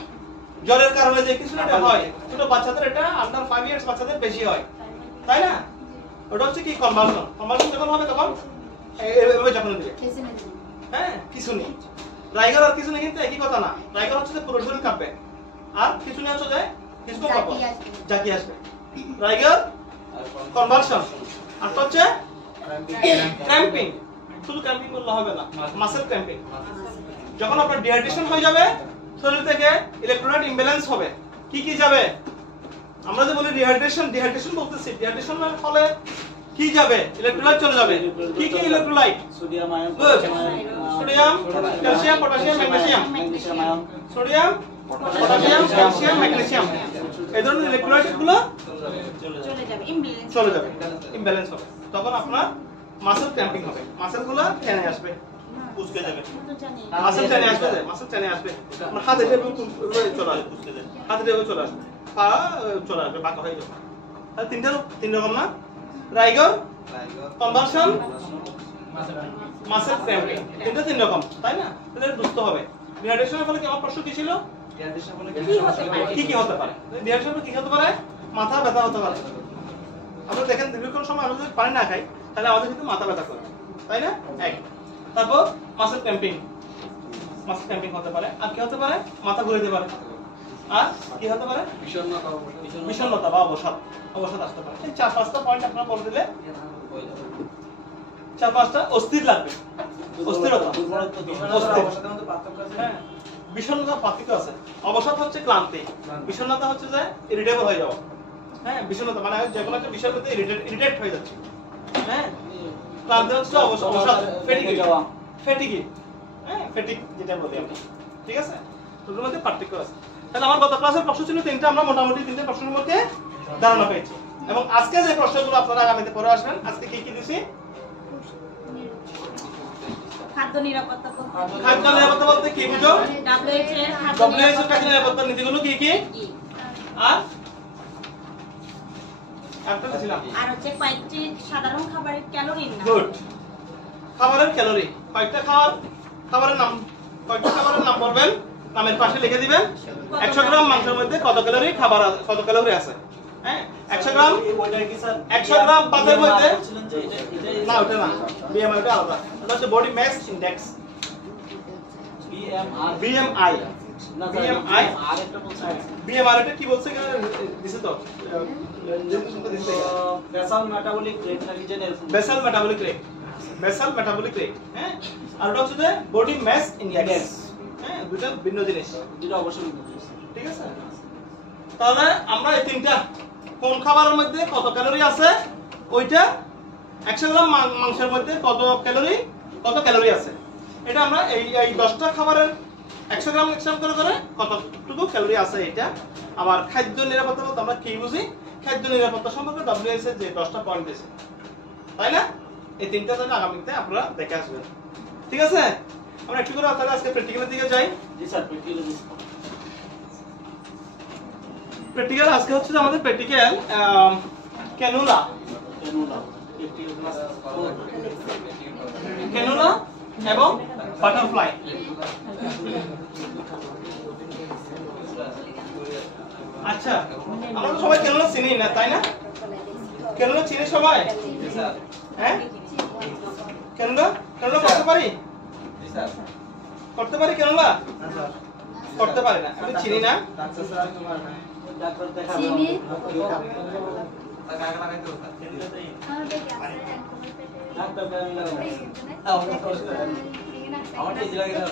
জ্বরের কারণে যে কিছু একটা হয় ছোট বাচ্চাদের এটা আন্ডার 5 ইয়ার্স বাচ্চাদের বেশি হয় তাই না ওটা হচ্ছে কি কনভালশন যখন হবে তখন এইভাবে যখন দিবে হ্যাঁ কিছু নেই রাইগার আর কিছু নেই কিন্তু একই কথা না রাইগার হচ্ছে যে পুরো শরীর কাঁপবে আর কিছু নেই হচ্ছে যে কিছু কম জাকি আসবে রাইগার কনভালশন আর হচ্ছে ক্র্যাম্পিং শুধু ক্র্যাম্পিং করলে হবে না মাসল ক্র্যাম্পিং যখন আপনার ডিহাইড্রেশন হয়ে যাবে শরীর থেকে ইলেকট্রোলাইট ইমব্যালেন্স হবে কি যাবে আমরা যে বলি ডিহাইড্রেশন বলতেছি ডিহাইড্রেশনের ফলে কি যাবে ইলেকট্রোলাইট চলে যাবে কি electrolyte sodium ion sodium calcium potassium magnesium ion sodium potassium calcium magnesium এই ধরনের ইলেকট্রোলাইট গুলো চলে যাবে ইমব্যালেন্স হবে তখন আপনার মাসল ক্র্যাম্পিং হবে মাসলগুলো টেনে আসবে কুচকে যাবে মাসল টেনে আসবে আপনার হাত এভাবে চলে আসবে কুচকে যাবে হাত এভাবে চলে আসবে পা চলে আসবে বাঁকা হয়ে যাবে তাহলে তিন রকম না রাইগর কনভালশন মাসল ক্র্যাম্পিং তিন রকম তাই না তাহলে বুঝতে হবে ডিহাইড্রেশনের ফলে কি আমার প্রশ্ন কি ছিল ডিহাইড্রেশন বলে কি হতে পারে ডিহাইড্রেশনের ফলে কি হতে পারে মাথা ব্যথা হতে পারে আমরা দেখেন দীর্ঘক্ষণ সময় আমরা যদি পানি না খাই তাহলে আমাদের কিন্তু মাথা ব্যথা করে তাই না এক তারপর মাসল ক্র্যাম্পিং হতে পারে আর কি হতে পারে মাথা ঘুরে যেতে পারে আর কি হতে পারে বিষণ্ণতা বা অবসাদ আসতে পারে এই 4-5টা পয়েন্ট আপনারা বলে দিলে 4-5টা অস্থির লাগবে অস্থিরতা হ্যাঁ বিষণ্ণতা পার্থক্য আছে অবসাদ হচ্ছে ক্লান্তি বিষণ্ণতা হচ্ছে যে ইরিটেবল হয়ে যাওয়া হ্যাঁ বিষণ্ণতা মানে যে কোনো একটা বিষয়ের প্রতি ইরিটেট হয়ে যাচ্ছে হ্যাঁ ক্লান্তি হচ্ছে অবসাদ ফেটিগি হ্যাঁ ফেটিগ যেটা বলি আমরা ঠিক আছে দুটোর মধ্যে পার্থক্য আছে তাহলে আমার গত ক্লাসের প্রশ্ন ছিল তিনটা আমরা মোটামুটি তিনটে প্রশ্নের মধ্যে ধারণা পেয়েছি এবং আজকে যে প্রশ্নগুলো আপনারা আগামীতে পড়ে আসবেন আজকে কি দিছি খাদ্য নিরাপত্তা পদ্ধতি। খাদ্য নিরাপত্তা বলতে কি বুঝো? WHO এর খাদ্য WHO এর খাদ্য নিরাপত্তার নীতিগুলো কি কি? আর একটা তো ছিলাম। আর হচ্ছে কয়েকটি সাধারণ খাবারের ক্যালোরির নাম। গুড। খাবারের ক্যালোরি কয়টা খাবারের নাম বলবেন, নামের পাশে লিখে দিবেন। 100 গ্রাম মাংসের মধ্যে কত ক্যালোরি আছে? হ্যাঁ 100 গ্রাম ভাতের মধ্যে না ওটা না, BMI ওটা আলাদা, ওটা হচ্ছে body mass index, BMI BMR এটা কি বলছে দিছে তো বেসাল মেটাবলিক রেট নাকি জানেন? বেসাল মেটাবলিক রেট, হ্যাঁ আর ওটা হচ্ছে যে বডি মাস ইনডেক্স, হ্যাঁ দুটো ভিন্ন জিনিস, যেটা অবশ্যই বুঝছি। ঠিক আছে। তাহলে আমরা এই তিনটা কোন খাবারের মধ্যে কত ক্যালোরি আছে ওইটা 100 গ্রাম মাংসের মধ্যে কত ক্যালোরি আছে এটা আমরা এই 10টা খাবারের 100 গ্রাম করে কতটুকু ক্যালোরি আছে এটা। আবার খাদ্য নিরাপত্তা বলতে আমরা কি বুঝি? খাদ্য নিরাপত্তা সম্পর্কে WHO এর যে 10টা পয়েন্ট দিয়েছে, তাই না? এই তিনটা তাহলে আগামীতে আপনারা দেখে আসবেন, ঠিক আছে? আমরা একটু করে তাহলে আজকে প্র্যাকটিক্যালের দিকে যাই। জি স্যার, প্র্যাকটিক্যাল আজকে হচ্ছে যে আমাদের প্র্যাকটিক্যাল ক্যানুলা এবং বাটারফ্লাই। আচ্ছা আমরা তো সবাই ক্যানুলা চিনি না, তাই না? ক্যানুলা চিনি সবাই? হ্যাঁ ক্যানুলা করতে পারি? ক্যানুলা করতে পারি না, আমি চিনি না। ডাক্তার দেখা চিনি ডাক্তার দেখা আমার টেজি লাগে না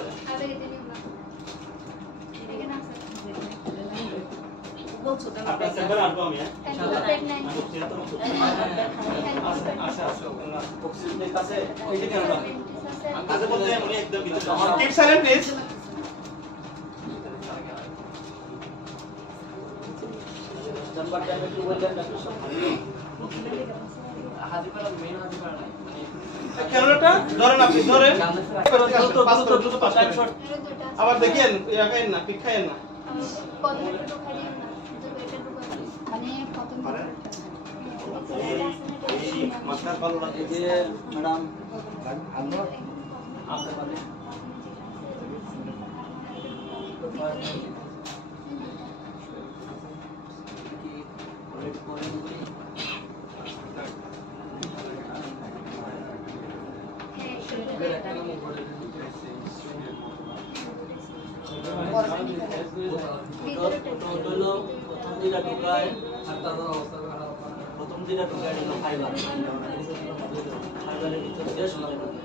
বলছো তো আপনার স্যাম্পল আনবো আমি। অক্সিজেনের কাছে এই যে কেন কাছে বলতে উনি একদম ভিতরে keep silent please. Number time একটু বললেন ডাক্তার সাহেব। হাজিপাড়া মেইন হাজিপাড়া না মানে ক্যানুলাটা ধরেন, আপনি ধরেন আবার দেখেন না পিক খাইয়েন না। মাথা ভালো লাগে এই যে ম্যাডাম আসতে পারে প্রথম যেটা ঢোকায় হলো ফাইবার, ফাইবারের ভিতর দিয়ে সোজা ঢোকায়।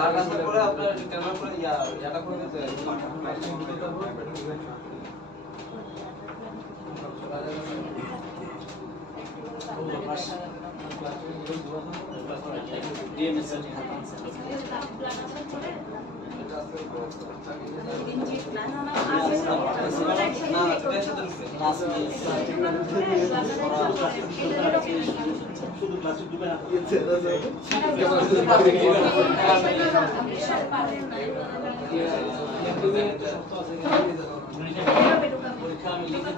লাগানোর পরে আপনার ক্যামেরা করে ইয়াটা করে দিতে ডিএমএস এর শুধু প্লাস্টিক দিবে না পরীক্ষা আমি লিখে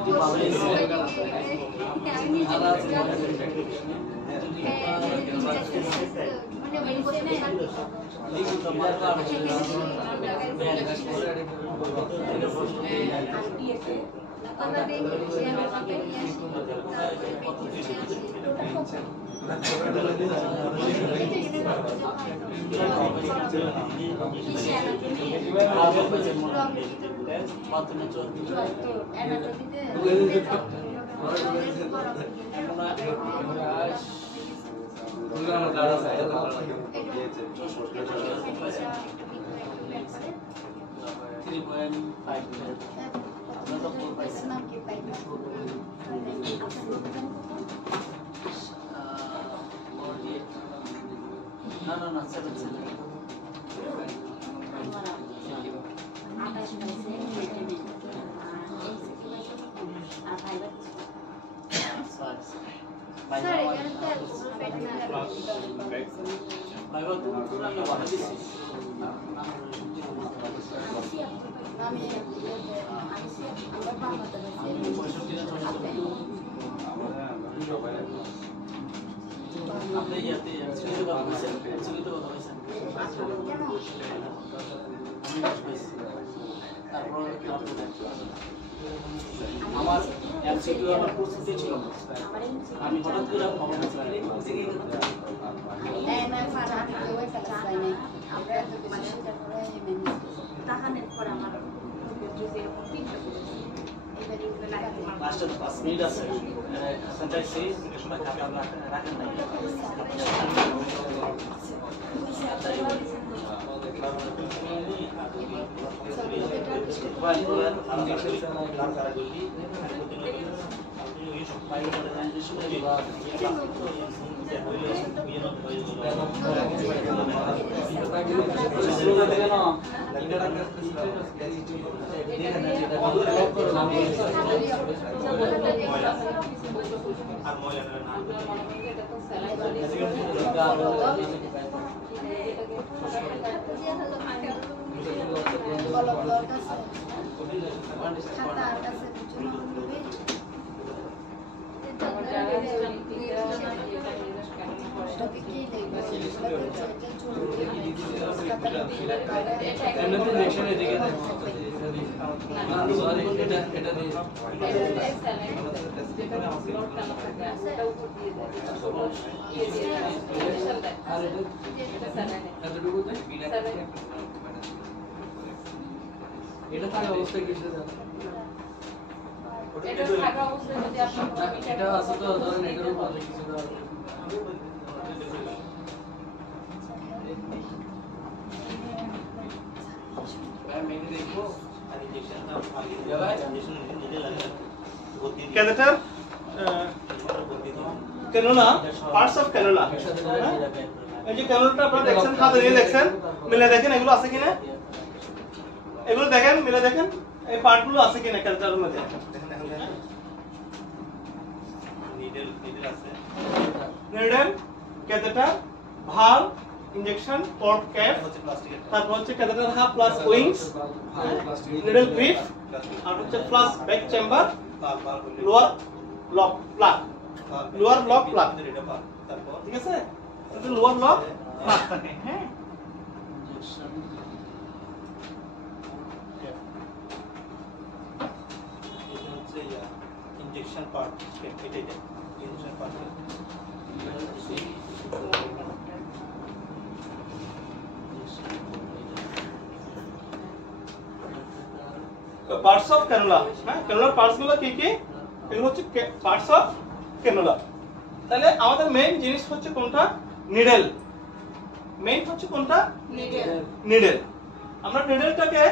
অবজেক্টিভ ভালো বাথরুমে চলতে না না না 7 আপনি ইয়াতে ছুটিতে কথা বলছেন তারপর আমার এমসিকিউ আমার প্রস্তুতি ছিল না আমি হঠাৎ করে খবর তাহানের পর আমার লাস্টে 5 মিনিট আছে চাইছি রাখেন নাই এটা তার অবস্থা কি সেটা এটা আছে তো ধরেন এটার উপর কিছু দাও আমি দেখবো catheter cannula parts of cannula এই যে ক্যানুলাটা আপনারা দেখছেন খাতা নিয়ে দেখছেন মিলে দেখেন এগুলো আছে কিনা এগুলো দেখেন মিলে দেখেন এই পার্টগুলো আছে কিনা ক্যাথেটারের মধ্যে needle catheter valve injection port cap তারপর হচ্ছে catheter half plus wings needle grip আর হচ্ছে plus back chamber lower block plug lower block plug ঠিক আছে এটা লোয়ার ব্লক প্লাগ থাকে হ্যাঁ ইনজেকশন পার্ট এটাই injection part parts of cannula হ্যাঁ ক্যানুলার পার্টস গুলো কি কি এগুলো হচ্ছে পার্টস অফ ক্যানুলা তাহলে আমাদের মেইন জিনিস হচ্ছে কোনটা নিডল মেইন হচ্ছে কোনটা নিডল আমরা নিডলটাকে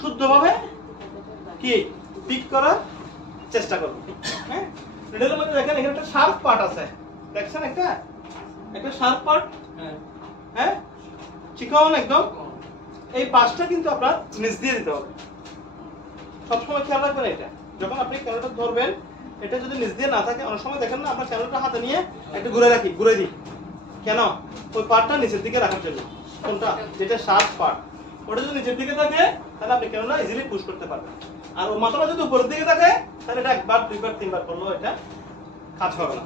শুদ্ধভাবে কি পিক করার চেষ্টা করব হ্যাঁ নিডলের মধ্যে দেখেন এখানে একটা শার্প পার্ট আছে দেখছেন একটা শার্প পার্ট হ্যাঁ চিকন একদম এই পাশটা কিন্তু আপনার নিচ দিয়ে দিতে হবে সবসময় খেয়াল রাখবেন এটা যখন আপনি ক্যানুলাটা ধরবেন এটা যদি নিচ দিয়ে না থাকে অনেক সময় দেখেন না আপনার ক্যানুলাটা হাতে নিয়ে একটু ঘুরে দিই কেন ওই পার্টটা নিচের দিকে রাখার জন্য কোনটা যেটা শার্প পার্ট ওটা যদি নিচের দিকে থাকে তাহলে আপনি ক্যানুলা ইজিলি পুশ করতে পারবেন আর ওই মাথাটা যদি উপরের দিকে থাকে তাহলে এটা একবার দুইবার তিনবার করলেও এটা কাজ হবে না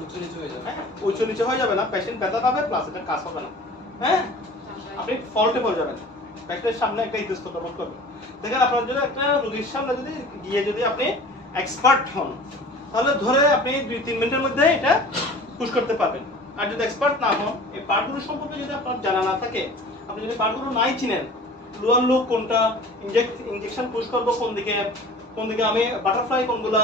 উঁচু নিচে হয়ে যাবে না পেশেন্ট ব্যথা পাবে প্লাস এটা কাজ হবে না হ্যাঁ আপনি ফল্টে পড়ে যাবেন পেশেন্টের সামনে একটা ইতস্তত বোধ করবেন দেখেন আপনার যদি একটা রোগীর সামনে যদি গিয়ে যদি আপনি এক্সপার্ট হন তাহলে ধরে আপনি 2-3 মিনিটের মধ্যে এটা পুশ করতে পারবেন আর যদি এক্সপার্ট না হন এই পার্টগুলো সম্পর্কে যদি আপনার জানা না থাকে আপনি যদি পার্টগুলো নাই চিনেন লোয়ার লুক কোনটা ইনজেকশন পুশ করব কোন দিকে আমি বাটারফ্লাই কোনগুলা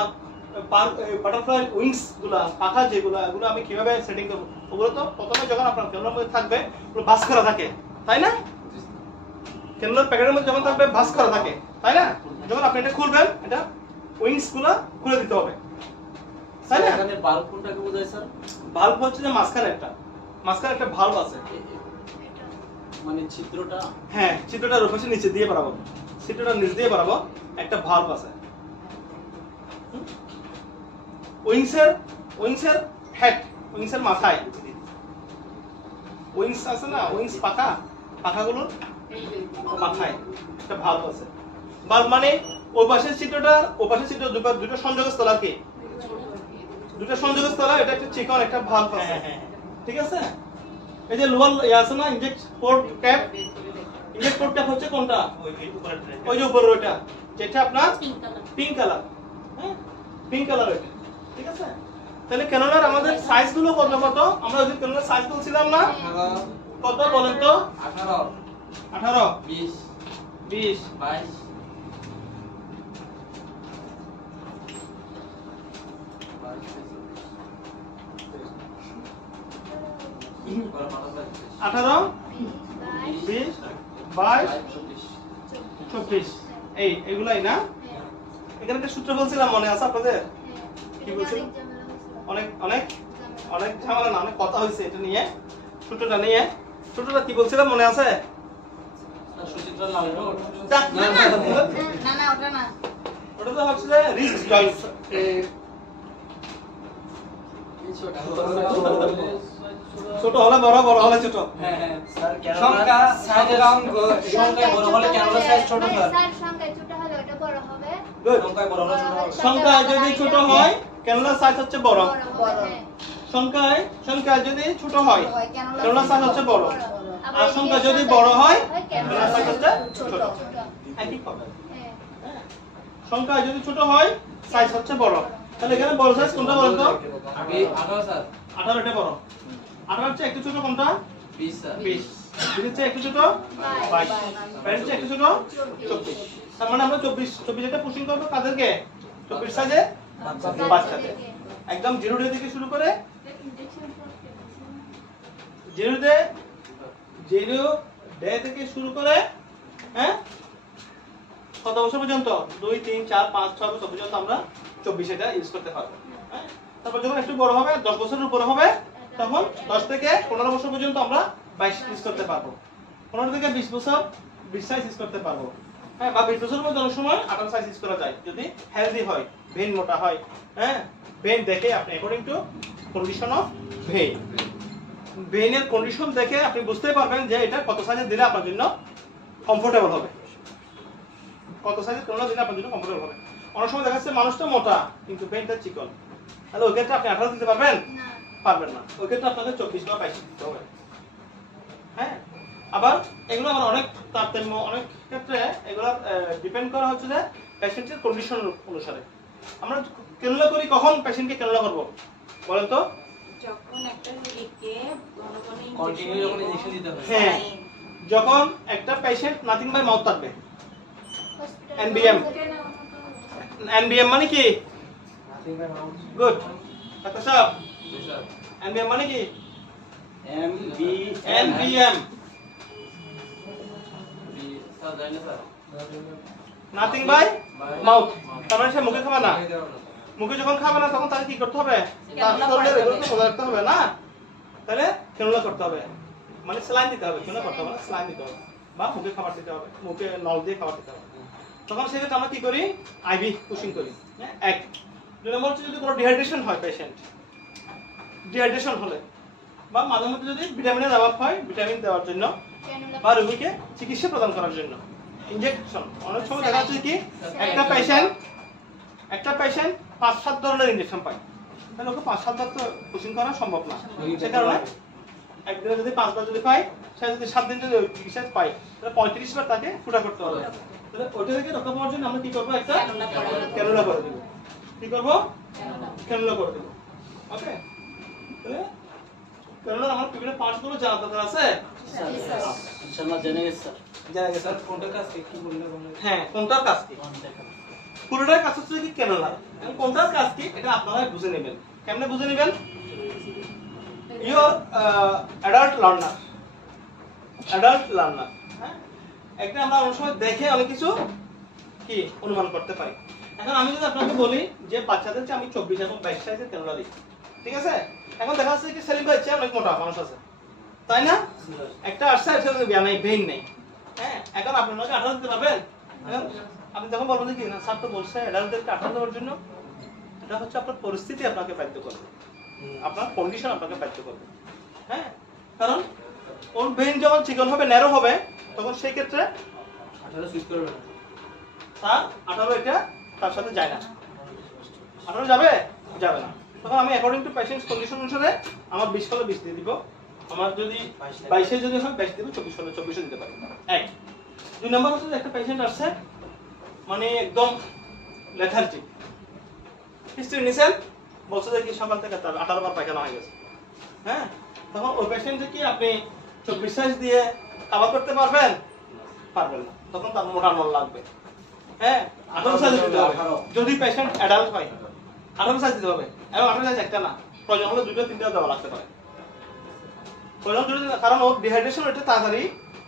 বাটারফ্লাই উইংস গুলা পাখা যেগুলা এগুলো আমি কিভাবে সেটিং করব ওগুলো তো প্রথমে যখন আপনার ক্যানুলার মধ্যে থাকবে ওগুলো ভাঁজ করা থাকে তাই না ক্যানুলার প্যাকেটের মধ্যে যখন থাকবে ভাঁজ করা থাকে তাই না যখন আপনি এটা খুলবেন এটা উইংস গুলা খুলে দিতে হবে তাই না? এখানে বাল্ব কোনটাকে বোঝায় স্যার? ভালভ হচ্ছে যে মাঝখানে একটা ভালভ আছে। মানে ছিদ্রটা? হ্যাঁ, ছিদ্রটার উপরে নিচে দিয়ে বাড়াবো, ছিদ্রটা নিচ দিয়ে বাড়াবো, একটা ভালভ আছে। উইংসের হেড, উইংসের মাথায় উইংস আছে না, উইংস পাখাগুলোর মাথায় একটা ভালভ আছে। ভালভ মানে ওই পাশের ছিদ্রটা দুটো সংযোগস্থল আর কি, দুটো সংযোগস্থল, এটা একটা চিকন একটা ভালভ আছে, ঠিক আছে? এই যে লোয়ার আছে না inject port cap, inject port cap হচ্ছে কোনটা? ওই যে উপরে ওইটা, যেটা আপনার পিঙ্ক কালার, হ্যাঁ পিঙ্ক কালার ওইটা, ঠিক আছে? তাহলে ক্যানোলার আমাদের সাইজ গুলো কত কত? আমরা ওই ক্যানোলার সাইজ বলছিলাম না, কত বলেন তো? 18 18 20 20 22 18 20 22 24 এইগুলাই না? এখানে একটা সূত্র বলছিলাম, মনে আছে আপনাদের? কি বলছিলাম? অনেক অনেক অনেক ঝামেলা না, অনেক কথা হয়েছে এটা নিয়ে, সূত্রটা কি বলছিলাম মনে আছে? সুচিত্রা লাল রোড? না ওটা না। ওটা তো হচ্ছে যে রিস্ট জয়েন্ট। ছোট হলে বড়, বড় হলে ছোট। হ্যাঁ স্যার, সংখ্যা সাইজের অঙ্ক সংখ্যায় বড় হলে ক্যানোলার সাইজ ছোট স্যার। স্যার সংখ্যায় ছোট হলে ওটা বড় হবে। গুড। সংখ্যায় বড় হলে ছোট হবে। সংখ্যায় যদি ছোট হয় ক্যানোলার সাইজ হচ্ছে বড়, বড়। সংখ্যায় যদি ছোট হয় ক্যানোলার সাইজ হচ্ছে বড়, আর সংখ্যা যদি বড় হয় ক্যানোলার সাইজ হচ্ছে ছোট। একই কথা। হ্যাঁ, সংখ্যায় যদি ছোট হয় সাইজ হচ্ছে বড়। তাহলে এখানে বড় সাইজ কোনটা বলেন তো? 18 স্যার 18 এটা বড়। 18 হচ্ছে একটু ছোট কোনটা? 20 স্যার 20। 20 হচ্ছে একটু ছোট 22। 22 হচ্ছে একটু ছোট 24। তার মানে আমরা 24 এটা পুশিং করব কাদেরকে? 24 সাইজে বাচ্চাদের। একদম 0 ডে থেকে শুরু করে 0 ডে থেকে শুরু করে, হ্যাঁ, কত বছর পর্যন্ত? 2 3 4 5 6 বছর পর্যন্ত আমরা 24 এটা ইউজ করতে পারবো। হ্যাঁ, তারপর যখন একটু বড় হবে, 10 বছরের উপরে হবে, তখন 10 থেকে 15 বছর পর্যন্ত আমরা 22 ইউজ করতে পারবো। 15 থেকে 20 বছর 20 সাইজ ইউজ করতে পারবো। হ্যাঁ, বা 20 বছরের মধ্যে অনেক সময় 18 সাইজ ইউজ করা যায় যদি হেলদি হয়, ভেইন মোটা হয়। হ্যাঁ, ভেইন দেখে আপনি according to condition of vein, ভেইনের কন্ডিশন দেখে আপনি বুঝতে পারবেন যে এটা কত সাইজে দিলে আপনার জন্য কমফোর্টেবল হবে, কত সাইজে কোনটা দিলে আপনার জন্য কমফোর্টেবল হবে। অনেক সময় দেখা যাচ্ছে মানুষটা মোটা কিন্তু ভেইনটা চিকন, তাহলে ওই ক্ষেত্রে আপনি 18 দিতে পারবেন? পারবেন না। ওই ক্ষেত্রে আপনাদের 24 বা 22 দিতে হবে। হ্যাঁ, আবার এগুলো আমার অনেক তারতম্য, অনেক ক্ষেত্রে এগুলো ডিপেন্ড করা হচ্ছে যে পেশেন্টের কন্ডিশন অনুসারে। আমরা ক্যানুলা করি কখন? পেশেন্টকে ক্যানুলা করব বলেন তো? যখন একটা রোগীকে কন্টিনিউ যখন ইনজেকশন দিতে হবে। হ্যাঁ, যখন একটা পেশেন্ট নাথিং বাই মাউথ থাকবে। এনবিএম মানে কি? গুড। ডাক্তার সাহেব, জি স্যার এনবিএম মানে কি? এমবিএম এনবিএম স্যার জানি না স্যার নাথিং বাই মাউথ। তার মানে সে মুখে খাবে না। মুখে যখন খাবে না তখন তাকে কি করতে হবে? তার শরীরে এগুলো তো রাখতে হবে না, তাহলে ক্যানুলা করতে হবে, মানে স্যালাইন দিতে হবে। ক্যানুলা করতে হবে না, স্যালাইন দিতে হবে, বা মুখে খাবার দিতে হবে, মুখে নল দিয়ে খাবার দিতে হবে। তখন সেক্ষেত্রে আমরা কি করি? আইভি পুশিং করি। হ্যাঁ, এক। 2 নম্বর হচ্ছে যদি কোনো ডিহাইড্রেশন হয়, পেশেন্ট ডিহাইড্রেশন হলে বা মাঝে মধ্যে যদি ভিটামিনের অভাব হয়, ভিটামিন দেওয়ার জন্য বা রোগীকে চিকিৎসা প্রদান করার জন্য ইনজেকশন। অনেক সময় দেখা যাচ্ছে কি একটা পেশেন্ট 5-7 ধরনের ইনজেকশন পায়, তাহলে ওকে 5-7 বার তো পুশিং করা সম্ভব না। সে কারণে একদিনে যদি 5 বার যদি পায়, সে যদি 7 দিন যদি চিকিৎসা পায়, তাহলে 35 বার তাকে ফুটা করতে হবে। তাহলে ওইটা থেকে রক্ষা পাওয়ার জন্য আমরা কি করবো? একটা ক্যানুলা করে দেবো। কি করবো? ক্যানুলা করে দেবো। ওকে, তাহলে ক্যানুলার আমার বিভিন্ন পার্টস গুলো জানা দরকার আছে। ইনশাআল্লাহ জেনে গেছি স্যার। জানা গেছে স্যার কোনটার কাজ কি বললেন? হ্যাঁ, কোনটার কাজ কি? পুরোটার কাজ হচ্ছে কি ক্যানুলা। কোনটার কাজ কি এটা আপনারা বুঝে নেবেন। কেমনে বুঝে নেবেন? ইউর অ্যাডাল্ট লার্নার, হ্যাঁ, একটা আমরা অনেক সময় দেখে অনেক কিছু কি অনুমান করতে পারি। এখন আমি যদি আপনাকে বলি যে বাচ্চাদেরকে আমি 24 এবং 22 সাইজের ক্যানোলা দিই, ঠিক আছে? এখন দেখা যাচ্ছে কি সেলিম ভাই অনেক মোটা মানুষ আছে, তাই না? একটা আসছে একটা নাই ভেইন নেই, হ্যাঁ? এখন আপনি ওনাকে 18 দিতে পারবেন? এখন আপনি যখন বলবেন যে কি না স্যার তো বলছে অ্যাডাল্টদেরকে 18 দেওয়ার জন্য, এটা হচ্ছে আপনার পরিস্থিতি আপনাকে বাধ্য করবে, আপনার কন্ডিশন আপনাকে বাধ্য করবে, হ্যাঁ? কারণ ওর ভেইন যখন চিকন হবে ন্যারো হবে তখন সেই ক্ষেত্রে 18 সুইচ করবে না, তার 18 এটা তার সাথে যায় না। 18 যাবে যাবে না, তখন আমি অ্যাকর্ডিং টু পেশেন্টস কন্ডিশন অনুসারে আমার 20 হলে 20 দিয়ে দিব, আমার যদি 22 এ যদি হয় 22 দিব, 24 হলে 24 দিতে পারি। এক দুই নাম্বার হচ্ছে একটা পেশেন্ট আসছে মানে একদম লেথার্জিক, হিস্ট্রি নিছেন বলছে যে কি সকাল থেকে তার 18 বার পায়খানা হয়ে গেছে, হ্যাঁ? তখন ওই পেশেন্টকে কি আপনি 24 সাইজ দিয়ে কভার করতে পারবেন? পারবেন না, তখন তার মোটা নল লাগবে, হ্যাঁ? 18 সাইজ দিতে হবে যদি পেশেন্ট অ্যাডাল্ট হয়, 18 সাইজ দিতে হবে। এবং 18 সাইজ একটা না, প্রয়োজন হলে 2টা 3টা দেওয়া লাগতে পারে, প্রয়োজন যদি, কারণ ওর ডিহাইড্রেশন এটা তাড়াতাড়ি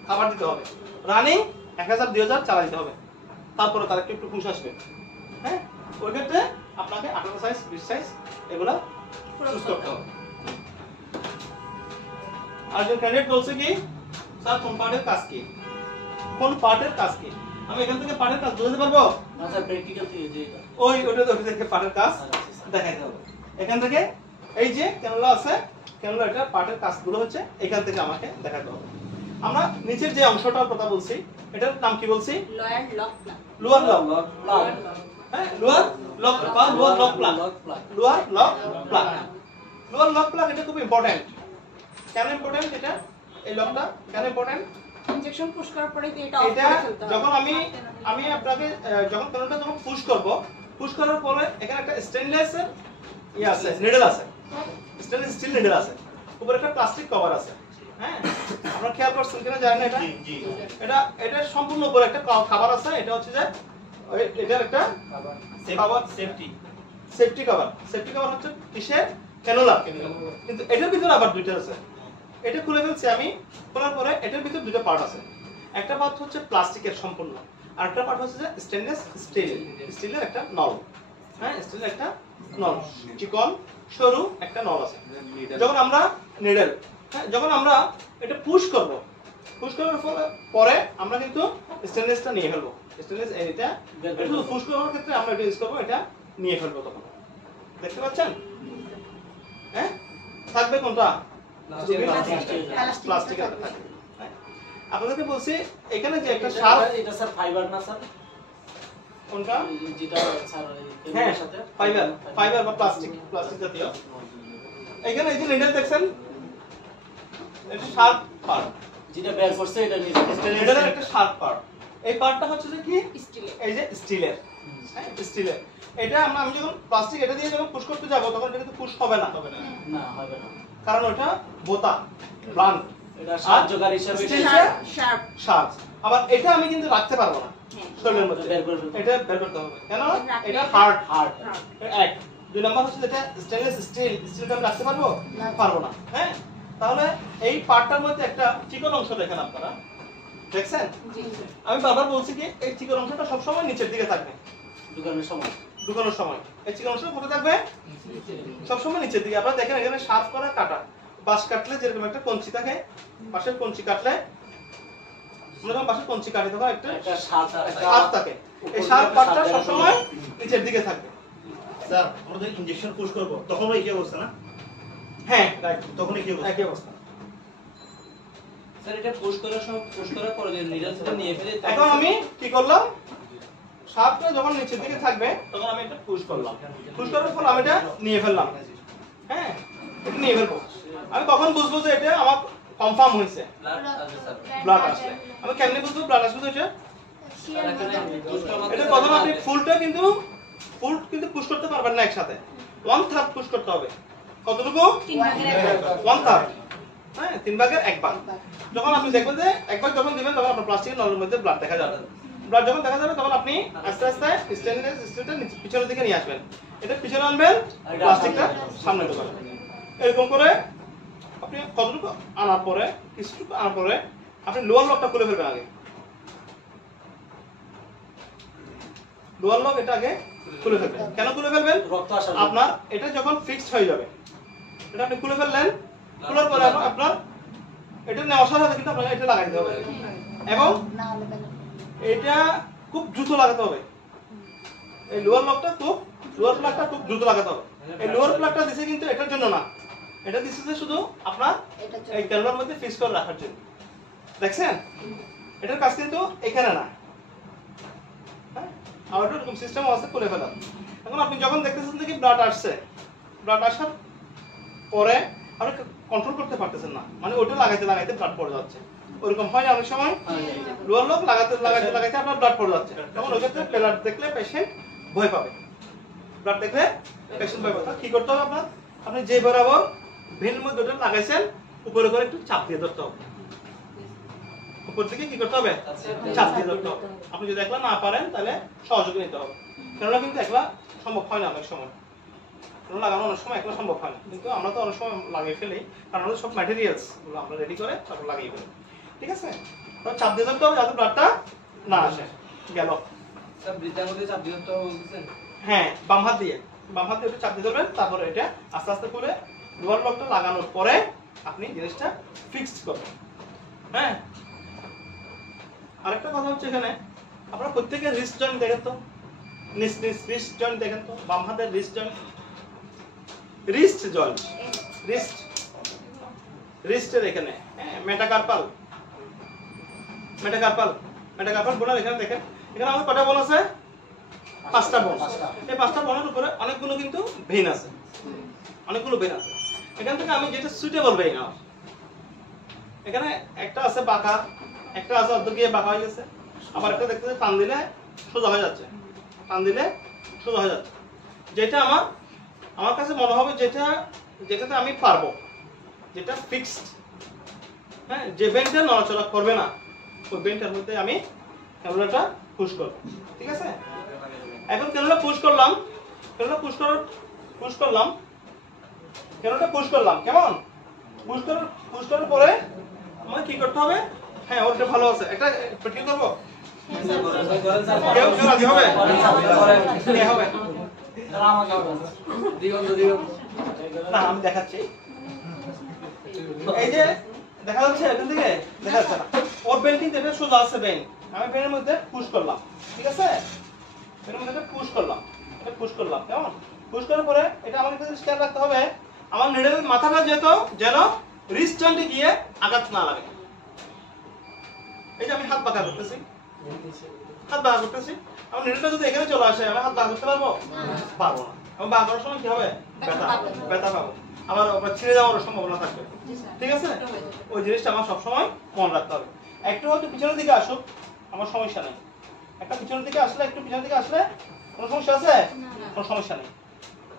খাবার দিতে হবে, রানিং 1000 2000 চালা দিতে হবে, তারপরে তার একটু পুশ আসবে, হ্যাঁ? ওই ক্ষেত্রে আপনাকে 18 সাইজ 20 সাইজ এগুলা চুজ করতে হবে। আর যে ক্যান্ডিডেট বলছে কি স্যার কোন পার্টের কাজ কি, কোন পার্টের কাজ কি, আমি এখান থেকে পার্টের কাজ বুঝাতে পারবো না স্যার? প্র্যাকটিক্যাল থেকে যে ওটা থেকে পার্টের কাজ দেখাইতে হবে। এখান থেকে এই যে ক্যানোলা আছে, ক্যানোলা এটা পার্টের কাজগুলো হচ্ছে এখান থেকে আমাকে দেখাতে হবে। আমরা নিচের যে অংশটার কথা বলছি এটার নাম কি বলছি? Lower lock plug. Lower lock plug, হ্যাঁ, লোয়ার লক বা lower lock plug, lower lock plug. Lower lock plug এটা খুব ইম্পর্টেন্ট। কেন ইম্পর্টেন্ট এটা? এই লকটা কেন ইম্পর্টেন্ট? ইনজেকশন পুশ করার পরে এটা অফ এটা করে ফেলতে হবে। যখন আমি আপনাকে যখন ক্যানোলাটা যখন পুশ করব, পুশ করার পরে এখানে একটা স্টেনলেস আছে, নিডল আছে, স্টেনলেস স্টিল নিডল আছে, উপরে একটা প্লাস্টিক কভার আছে, হ্যাঁ? আপনারা খেয়াল করছেন কিনা জানেন না এটা? জি এটা সম্পূর্ণ উপরে একটা খাবার আছে, এটা হচ্ছে যে এটার একটা cover, safety cover. Safety cover হচ্ছে কিসের? ক্যানোলা। কিন্তু এটার ভিতরে আবার দুইটা আছে, এটা খুলে ফেলছি আমি, খোলার পরে এটার ভিতরে দুটো পার্ট আছে, একটা পার্ট হচ্ছে প্লাস্টিকের সম্পূর্ণ, আর একটা পার্ট হচ্ছে যে স্টেনলেস স্টিলের একটা নল, হ্যাঁ? স্টিলের একটা নল, চিকন সরু একটা নল আছে। যখন আমরা নিডল, হ্যাঁ, যখন আমরা এটা পুশ করব, পুশ করার পরে আমরা কিন্তু স্টেনলেসটা নিয়ে ফেলবো, স্টেনলেস এটা শুধু পুশ করার ক্ষেত্রে আমরা এটা ইউজ করবো, এটা নিয়ে ফেলবো। তখন দেখতে পাচ্ছেন, হ্যাঁ? থাকবে কোনটা? প্লাস্টিক থাকবে। আপনাদেরকে বলছি এখানে যে একটা শার্প, এটা স্যার ফাইবার না স্যার? কোনটা? যেটা স্যার হ্যাঁ, এর সাথে ফাইবার বা প্লাস্টিক জাতীয়। এখানে এই যে নিডল দেখছেন, এটা শার্প পার্ট, যেটা বের করছে এটা নিয়ে নিডলের একটা শার্প পার্ট। এই পার্টটা হচ্ছে যে কি? স্টিলের। এই যে স্টিলের, হ্যাঁ, স্টিলের। এটা আমি যখন প্লাস্টিক এটা দিয়ে যখন পুশ করতে যাব তখন এটা কিন্তু পুশ হবে না, না হবে না, কারণ ওটা বোতা ব্লান্ট, এটা সাহায্যকারী হিসেবে শার্প। শার্প। আবার এটা আমি কিন্তু রাখতে পারবো না শরীরের মধ্যে, বের করে ফেলতে এটা বের করতে হবে। কেন? এটা হার্ড। হার্ড। এক দুই নাম্বার হচ্ছে যেটা স্টেনলেস স্টিলটা আমি রাখতে পারবো পারবো না, হ্যাঁ? তাহলে এই পার্টটার মধ্যে একটা চিকন অংশ দেখেন আপনারা, দেখছেন? আমি বারবার বলছি কি এই চিকন অংশটা সব সময় নিচের দিকে থাকবে ঢুকানোর সময়। এই চিকন অংশটা কোথায় থাকবে? সব সময় নিচের দিকে। আপনারা দেখেন এখানে শার্প করা কাটা, বাঁশ কাটলে যেরকম একটা কঞ্চি থাকে, বাঁশের কঞ্চি কাটলে আমরা যখন বাঁশের কঞ্চি কাটি তখন একটা শার্প থাকে, এই শার্প পার্টটা সব সময় নিচের দিকে থাকবে। স্যার আমরা যখন ইনজেকশন পুশ করব তখনও এই অবস্থা না? হ্যাঁ, রাইট, তখন একই অবস্থা। স্যার এটা পুশ করার পরে যে নিডলটা নিয়ে ফেলে এখন আমি কি করলাম? শার্পটা যখন নিচের দিকে থাকবে তখন আমি এটা পুশ করলাম, পুশ করার ফলে আমি এটা নিয়ে ফেললাম, হ্যাঁ? এটা নিয়ে ফেলবো। আমি কখন বুঝবো যে এটা আমার কনফার্ম হয়েছে? ব্লাড আসলে। আমি কেমনে বুঝবো ব্লাড আসবে? এটা এটা প্রথমে আপনি ফুলটা কিন্তু পুশ করতে পারবেন না একসাথে, 1/3 পুশ করতে হবে। কতটুকু? 1/3, হ্যাঁ, 3 ভাগের 1 ভাগ। যখন আপনি দেখবেন যে 1 ভাগ যখন দিবেন তখন আপনার প্লাস্টিকের নলের মধ্যে ব্লাড দেখা যাবে। ব্লাড যখন দেখা যাবে তখন আপনি আস্তে আস্তে স্টেনলেস স্টিলটা পিছনের দিকে নিয়ে আসবেন, এটা পিছনে আনবেন, প্লাস্টিকটা সামনে ঢোকাবেন। এরকম করে আপনি কতটুকু আনার পরে, কিছুটুকু আনার পরে আপনি লোয়ার লকটা খুলে ফেলবেন আগে। লোয়ার লক এটা আগে খুলে ফেলবেন। কেন খুলে ফেলবেন? রক্ত আসা আপনার এটা যখন ফিক্সড হয়ে যাবে, এটা আপনি খুলে ফেললেন, খোলার পরে আপনার এটা নেওয়ার সাথে কিন্তু আপনাকে এটা লাগাইতে হবে এবং এটা খুব দ্রুত লাগাতে হবে। এই লোয়ার প্লাগটা খুব দ্রুত লাগাতে হবে। এই লোয়ার প্লাগটা দিছে কিন্তু এটার জন্য না, এটা দিছে যে শুধু আপনার এই ক্যানুলার মধ্যে ফিক্স করে রাখার জন্য। দেখছেন, এটার কাজ কিন্তু এখানে না। হ্যাঁ, আর এটা এরকম সিস্টেম আছে খুলে ফেলা। এখন আপনি যখন দেখতেছেন যে কি ব্লাড আসছে, ব্লাড আসার পরে আপনি কন্ট্রোল করতে পারতেছেন না, মানে ওটা লাগাইতে লাগাইতে ব্লাড পড়ে যাচ্ছে। ওরকম হয় না অনেক সময়, লোয়ার লক লাগাইতে লাগাইতে লাগাইতে আপনার ব্লাড পড়ে যাচ্ছে। তখন ওই ক্ষেত্রে ব্লাড দেখলে পেশেন্ট ভয় পাবে। ব্লাড দেখলে পেশেন্ট ভয় পাবে। কি করতে হবে আপনার? আপনি যে বরাবর ভেনের মধ্যে ওটা লাগাইছেন উপরে করে একটু চাপ দিয়ে ধরতে হবে। উপর থেকে কি করতে হবে? চাপ দিয়ে ধরতে হবে। আপনি যদি একলা না পারেন তাহলে সহযোগী নিতে হবে, কেননা কিন্তু একলা সম্ভব হয় না অনেক সময়। লাগানো অনেক সময় একলা সম্ভব হয় না, কিন্তু আমরা তো অনেক সময় লাগিয়ে ফেলি, কারণ আমাদের সব ম্যাটেরিয়ালস গুলো আমরা রেডি করে তারপর লাগিয়ে ফেলি। ঠিক আছে, তো চাপ দিয়ে ধরতে হবে যাতে ব্লাডটা না আসে। গেল স্যার বৃদ্ধার মধ্যে চাপ দিয়ে তো বলছেন? হ্যাঁ, বাম হাত দিয়ে ওটা চাপ দিয়ে ধরবেন, তারপরে এটা আস্তে আস্তে করে লোয়ার লকটা লাগানোর পরে আপনি জিনিসটা ফিক্সড করবেন। হ্যাঁ, আরেকটা কথা হচ্ছে এখানে আপনারা প্রত্যেকের রিস্ট জয়েন্ট দেখেন তো, রিস্ট জয়েন্ট দেখেন তো, বাম হাতের রিস্ট জয়েন্ট, রিস্টের এখানে মেটাকার্পাল বোনের এখানে দেখেন, এখানে আমার কটা বোন আছে? 5টা বোন। এই 5টা বোনের উপরে অনেকগুলো কিন্তু ভেইন আছে, এখান থেকে আমি যেটা সুইটেবল ভেইন আমার, এখানে একটা আছে বাঁকা, একটা আছে অর্ধ গিয়ে বাঁকা হয়ে গেছে, আবার একটা দেখতেছে টান দিলে সোজা হয়ে যাচ্ছে, যেটা আমার কাছে মনে হবে যেটাতে আমি পারবো, যেটা ফিক্সড, হ্যাঁ, যে বেন্টটা নড়াচড়া করবে না, ওই বেন্টটার মধ্যে আমি ক্যানুলাটা পুশ করব। ঠিক আছে, এখন ক্যানুলা পুশ করলাম, কেমন পুশ করার পরে আমাকে কি করতে হবে? হ্যাঁ, ওটা ভালো আছে, একটা প্র্যাকটিস করব। কেউ রাজি হবে? কে হবে? না, আমি দেখাচ্ছি। এই যে দেখা যাচ্ছে, এখান থেকে দেখা যাচ্ছে না, ওর বেন কিন্তু এটা সোজা আছে বেন, আমি বেনের মধ্যে পুশ করলাম। ঠিক আছে, বেনের মধ্যে পুশ করলাম, কেমন? পুশ করার পরে এটা আমাকে খেয়াল রাখতে হবে আমার নিডলের মাথাটা যেন রিস্ট জয়েন্টে গিয়ে আঘাত না লাগে। এই যে আমি হাত বাঁকা করতেছি, আমার নিডলটা যদি এখানে চলে আসে, আমি হাত বাঁকা করতে পারবো না। আমি বাঁকা করার সময় কি হবে? ব্যথা পাবো, আবার ছিঁড়ে যাওয়ার সম্ভাবনা থাকবে। ঠিক আছে, ওই জিনিসটা আমার সবসময় মনে রাখতে হবে। একটু হয়তো পিছনের দিকে আসুক, আমার সমস্যা নেই। একটু পিছনের দিকে আসলে কোনো সমস্যা আছে? কোনো সমস্যা নেই।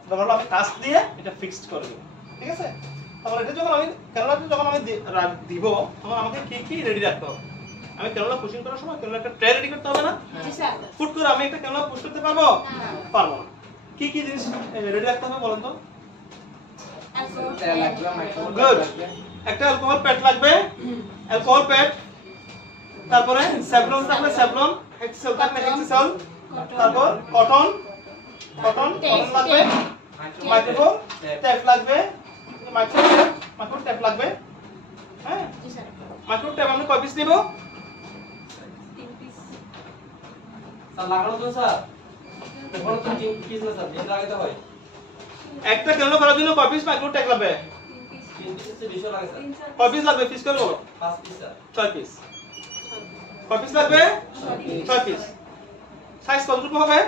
ধরো আমি কাজ দিয়ে এটা ফিক্সড করে দেবো। ঠিক আছে, তারপর এটা যখন আমি দিব, তখন আমাকে কি রেডি রাখতে হবে? আমি ক্যানুলা পুশিং করার সময় ক্যানুলা একটা ট্রে রেডি করতে হবে না? ফুট করে আমি একটা ক্যানুলা পুশ করতে পারবো না। কি জিনিস রেডি রাখতে হবে বলেন তো? গুড, একটা অ্যালকোহল প্যাড লাগবে, তারপরে স্যাভলন থাকলে স্যাভলন, হেক্সেল থাকলে হেক্সেল, তারপর কটন লাগবে, মাইক্রোফোন টেপ লাগবে, হ্যাঁ, মাইক্রো টেপ আমি কয় পিস নিব? 3 পিস। স্যার লাগানো তো স্যার, বলো তো 3 পিস না স্যার, দিন লাগাতে হয়। একটা ক্যানুলা করার জন্য কয় পিস মাইক্রো টেপ লাগবে? 3 পিস এর বেশি লাগে স্যার। কয় পিস লাগবে? পিস করে বলো। 5 পিস স্যার। 6 পিস। কয় পিস লাগবে? 6 পিস। সাইজ কতটুকু হবে?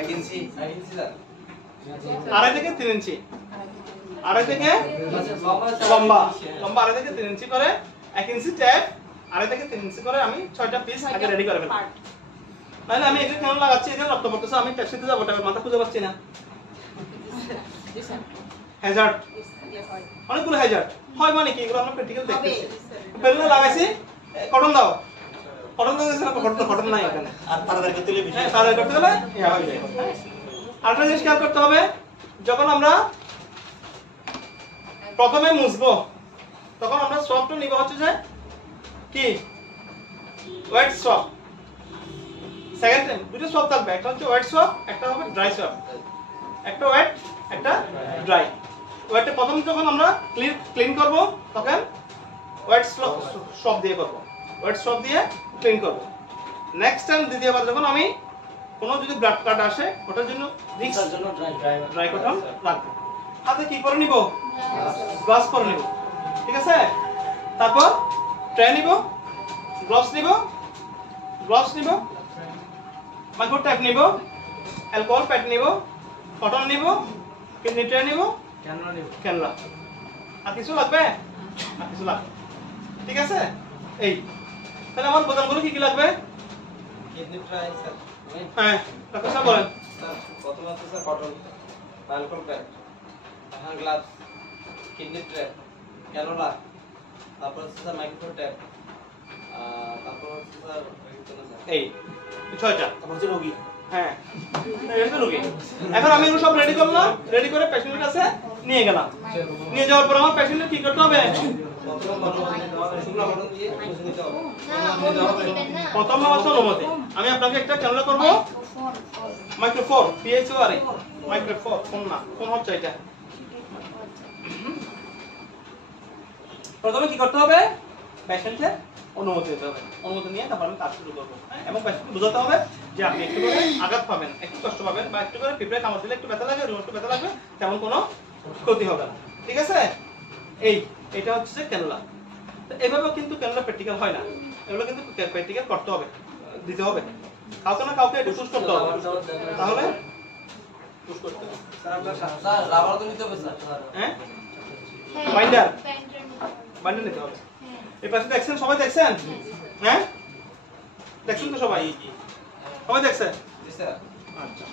1 ইঞ্চি স্যার। 2.5 থেকে 3 ইঞ্চি। 2.5 থেকে লম্বা 2.5 থেকে 3 ইঞ্চি করে 1 ইঞ্চি ট্যাপ, 2.5 থেকে 3 ইঞ্চি করে আমি 6টা পিস আগে রেডি করে ফেলব। নাহলে আমি এখানে কেন লাগাচ্ছি? এখানে রক্ত পড়তেছে, আমি ট্যাক্সিতে যাবো, ট্যাপের মাথা খুঁজে পাচ্ছি না। হ্যাজার্ড, অনেকগুলো হ্যাজার্ড হয়, মানে কি এগুলো আমরা প্র্যাকটিক্যাল দেখতেছি। বেলুন লাগাইছি, কটন দাও, কটন নাই এখানে, আর তাড়াতাড়ি করতে হলে হ্যাঁ, তাড়াতাড়ি করতে হলে হয়ে যায়। আরেকটা জিনিস খেয়াল করতে হবে, যখন আমরা প্রথমে মুছবো তখন আমরা স্ট্রপটা নিব হচ্ছে যে কি ওয়েট স্ট্রপ, সেকেন্ড টাইম দুটো সোয়াব থাকবে, একটা হচ্ছে ওয়েট সোয়াব, একটা হবে ড্রাই সোয়াব। একটা ওয়েট, একটা ড্রাই। ওয়েটে প্রথম যখন আমরা ক্লিন করব তখন ওয়েট সোয়াব দিয়ে করব, ওয়েট সোয়াব দিয়ে ক্লিন করব। নেক্সট টাইম দ্বিতীয়বার যখন আমি কোনো যদি ব্লাড কার্ড আসে ওটার জন্য রিক্সের জন্য ড্রাই কটন রাখবো। হাতে কি করে নিব? গ্লাভস পরে নিব, ঠিক আছে? তারপর ট্রে নিব, গ্লাভস নিব, মাইক্রো ট্যাপ নিব, অ্যালকোহল প্যাড নিব, কটন নিব, কিডনি ট্রে নিব, ক্যানলা। আর কিছু লাগবে? আর কিছু লাগবে, ঠিক আছে? এই তাহলে আমার বোতামগুলো কি কি লাগবে? কিডনি ট্রাই স্যার, হ্যাঁ ডাক্তার সাহেব বলেন। স্যার প্রথমে আছে sir cotton, alcohol pad, hand gloves, kidney tray, canola, তারপর হচ্ছে স্যার মাইক্রো ট্যাপ, তারপর হচ্ছে স্যার এই ছয়টা। তারপর হচ্ছে রোগী। হ্যাঁ এটা তো রোগী। এখন আমি এগুলো সব রেডি করলাম, রেডি করে পেশেন্টের কাছে নিয়ে গেলাম। নিয়ে যাওয়ার পর আমার পেশেন্টের কি করতে হবে? শুকনো কটন দিয়ে নিতে হবে। প্রথম হচ্ছে অনুমতি। আমি আপনাকে একটা ক্যানোলা করব, মাইক্রোফোন, PHORE, মাইক্রোফোন, ফোন না, ফোন হচ্ছে এটা। প্রথমে কি করতে হবে? পেশেন্টের অনুমতি দিতে হবে। অনুমতি নিয়ে তারপর আমি কাজ শুরু করবো। এবং পেশেন্টকে বোঝাতে হবে যে আপনি একটু করে আঘাত পাবেন, একটু কষ্ট পাবেন, বা একটু করে পিঁপড়ে কামড় দিলে একটু ব্যথা লাগবে, রুম একটু ব্যথা লাগবে, তেমন কোনো ক্ষতি হবে না, ঠিক আছে? এটা হচ্ছে যে ক্যানোলা। তো এইভাবে কিন্তু ক্যানোলা প্র্যাকটিক্যাল হয় না, এগুলো কিন্তু প্র্যাকটিক্যাল করতে হবে, দিতে হবে কাউকে না কাউকে একটু পুশ করতে হবে, তাহলে পুশ করতে হবে। স্যার রাবার তো নিতে হবে স্যার। হ্যাঁ বাইন্ডার নিতে হবে। এই পাশে দেখছেন, সবাই দেখছেন? হ্যাঁ দেখছেন তো সবাই? সবাই দেখছেন? জি স্যার। আচ্ছা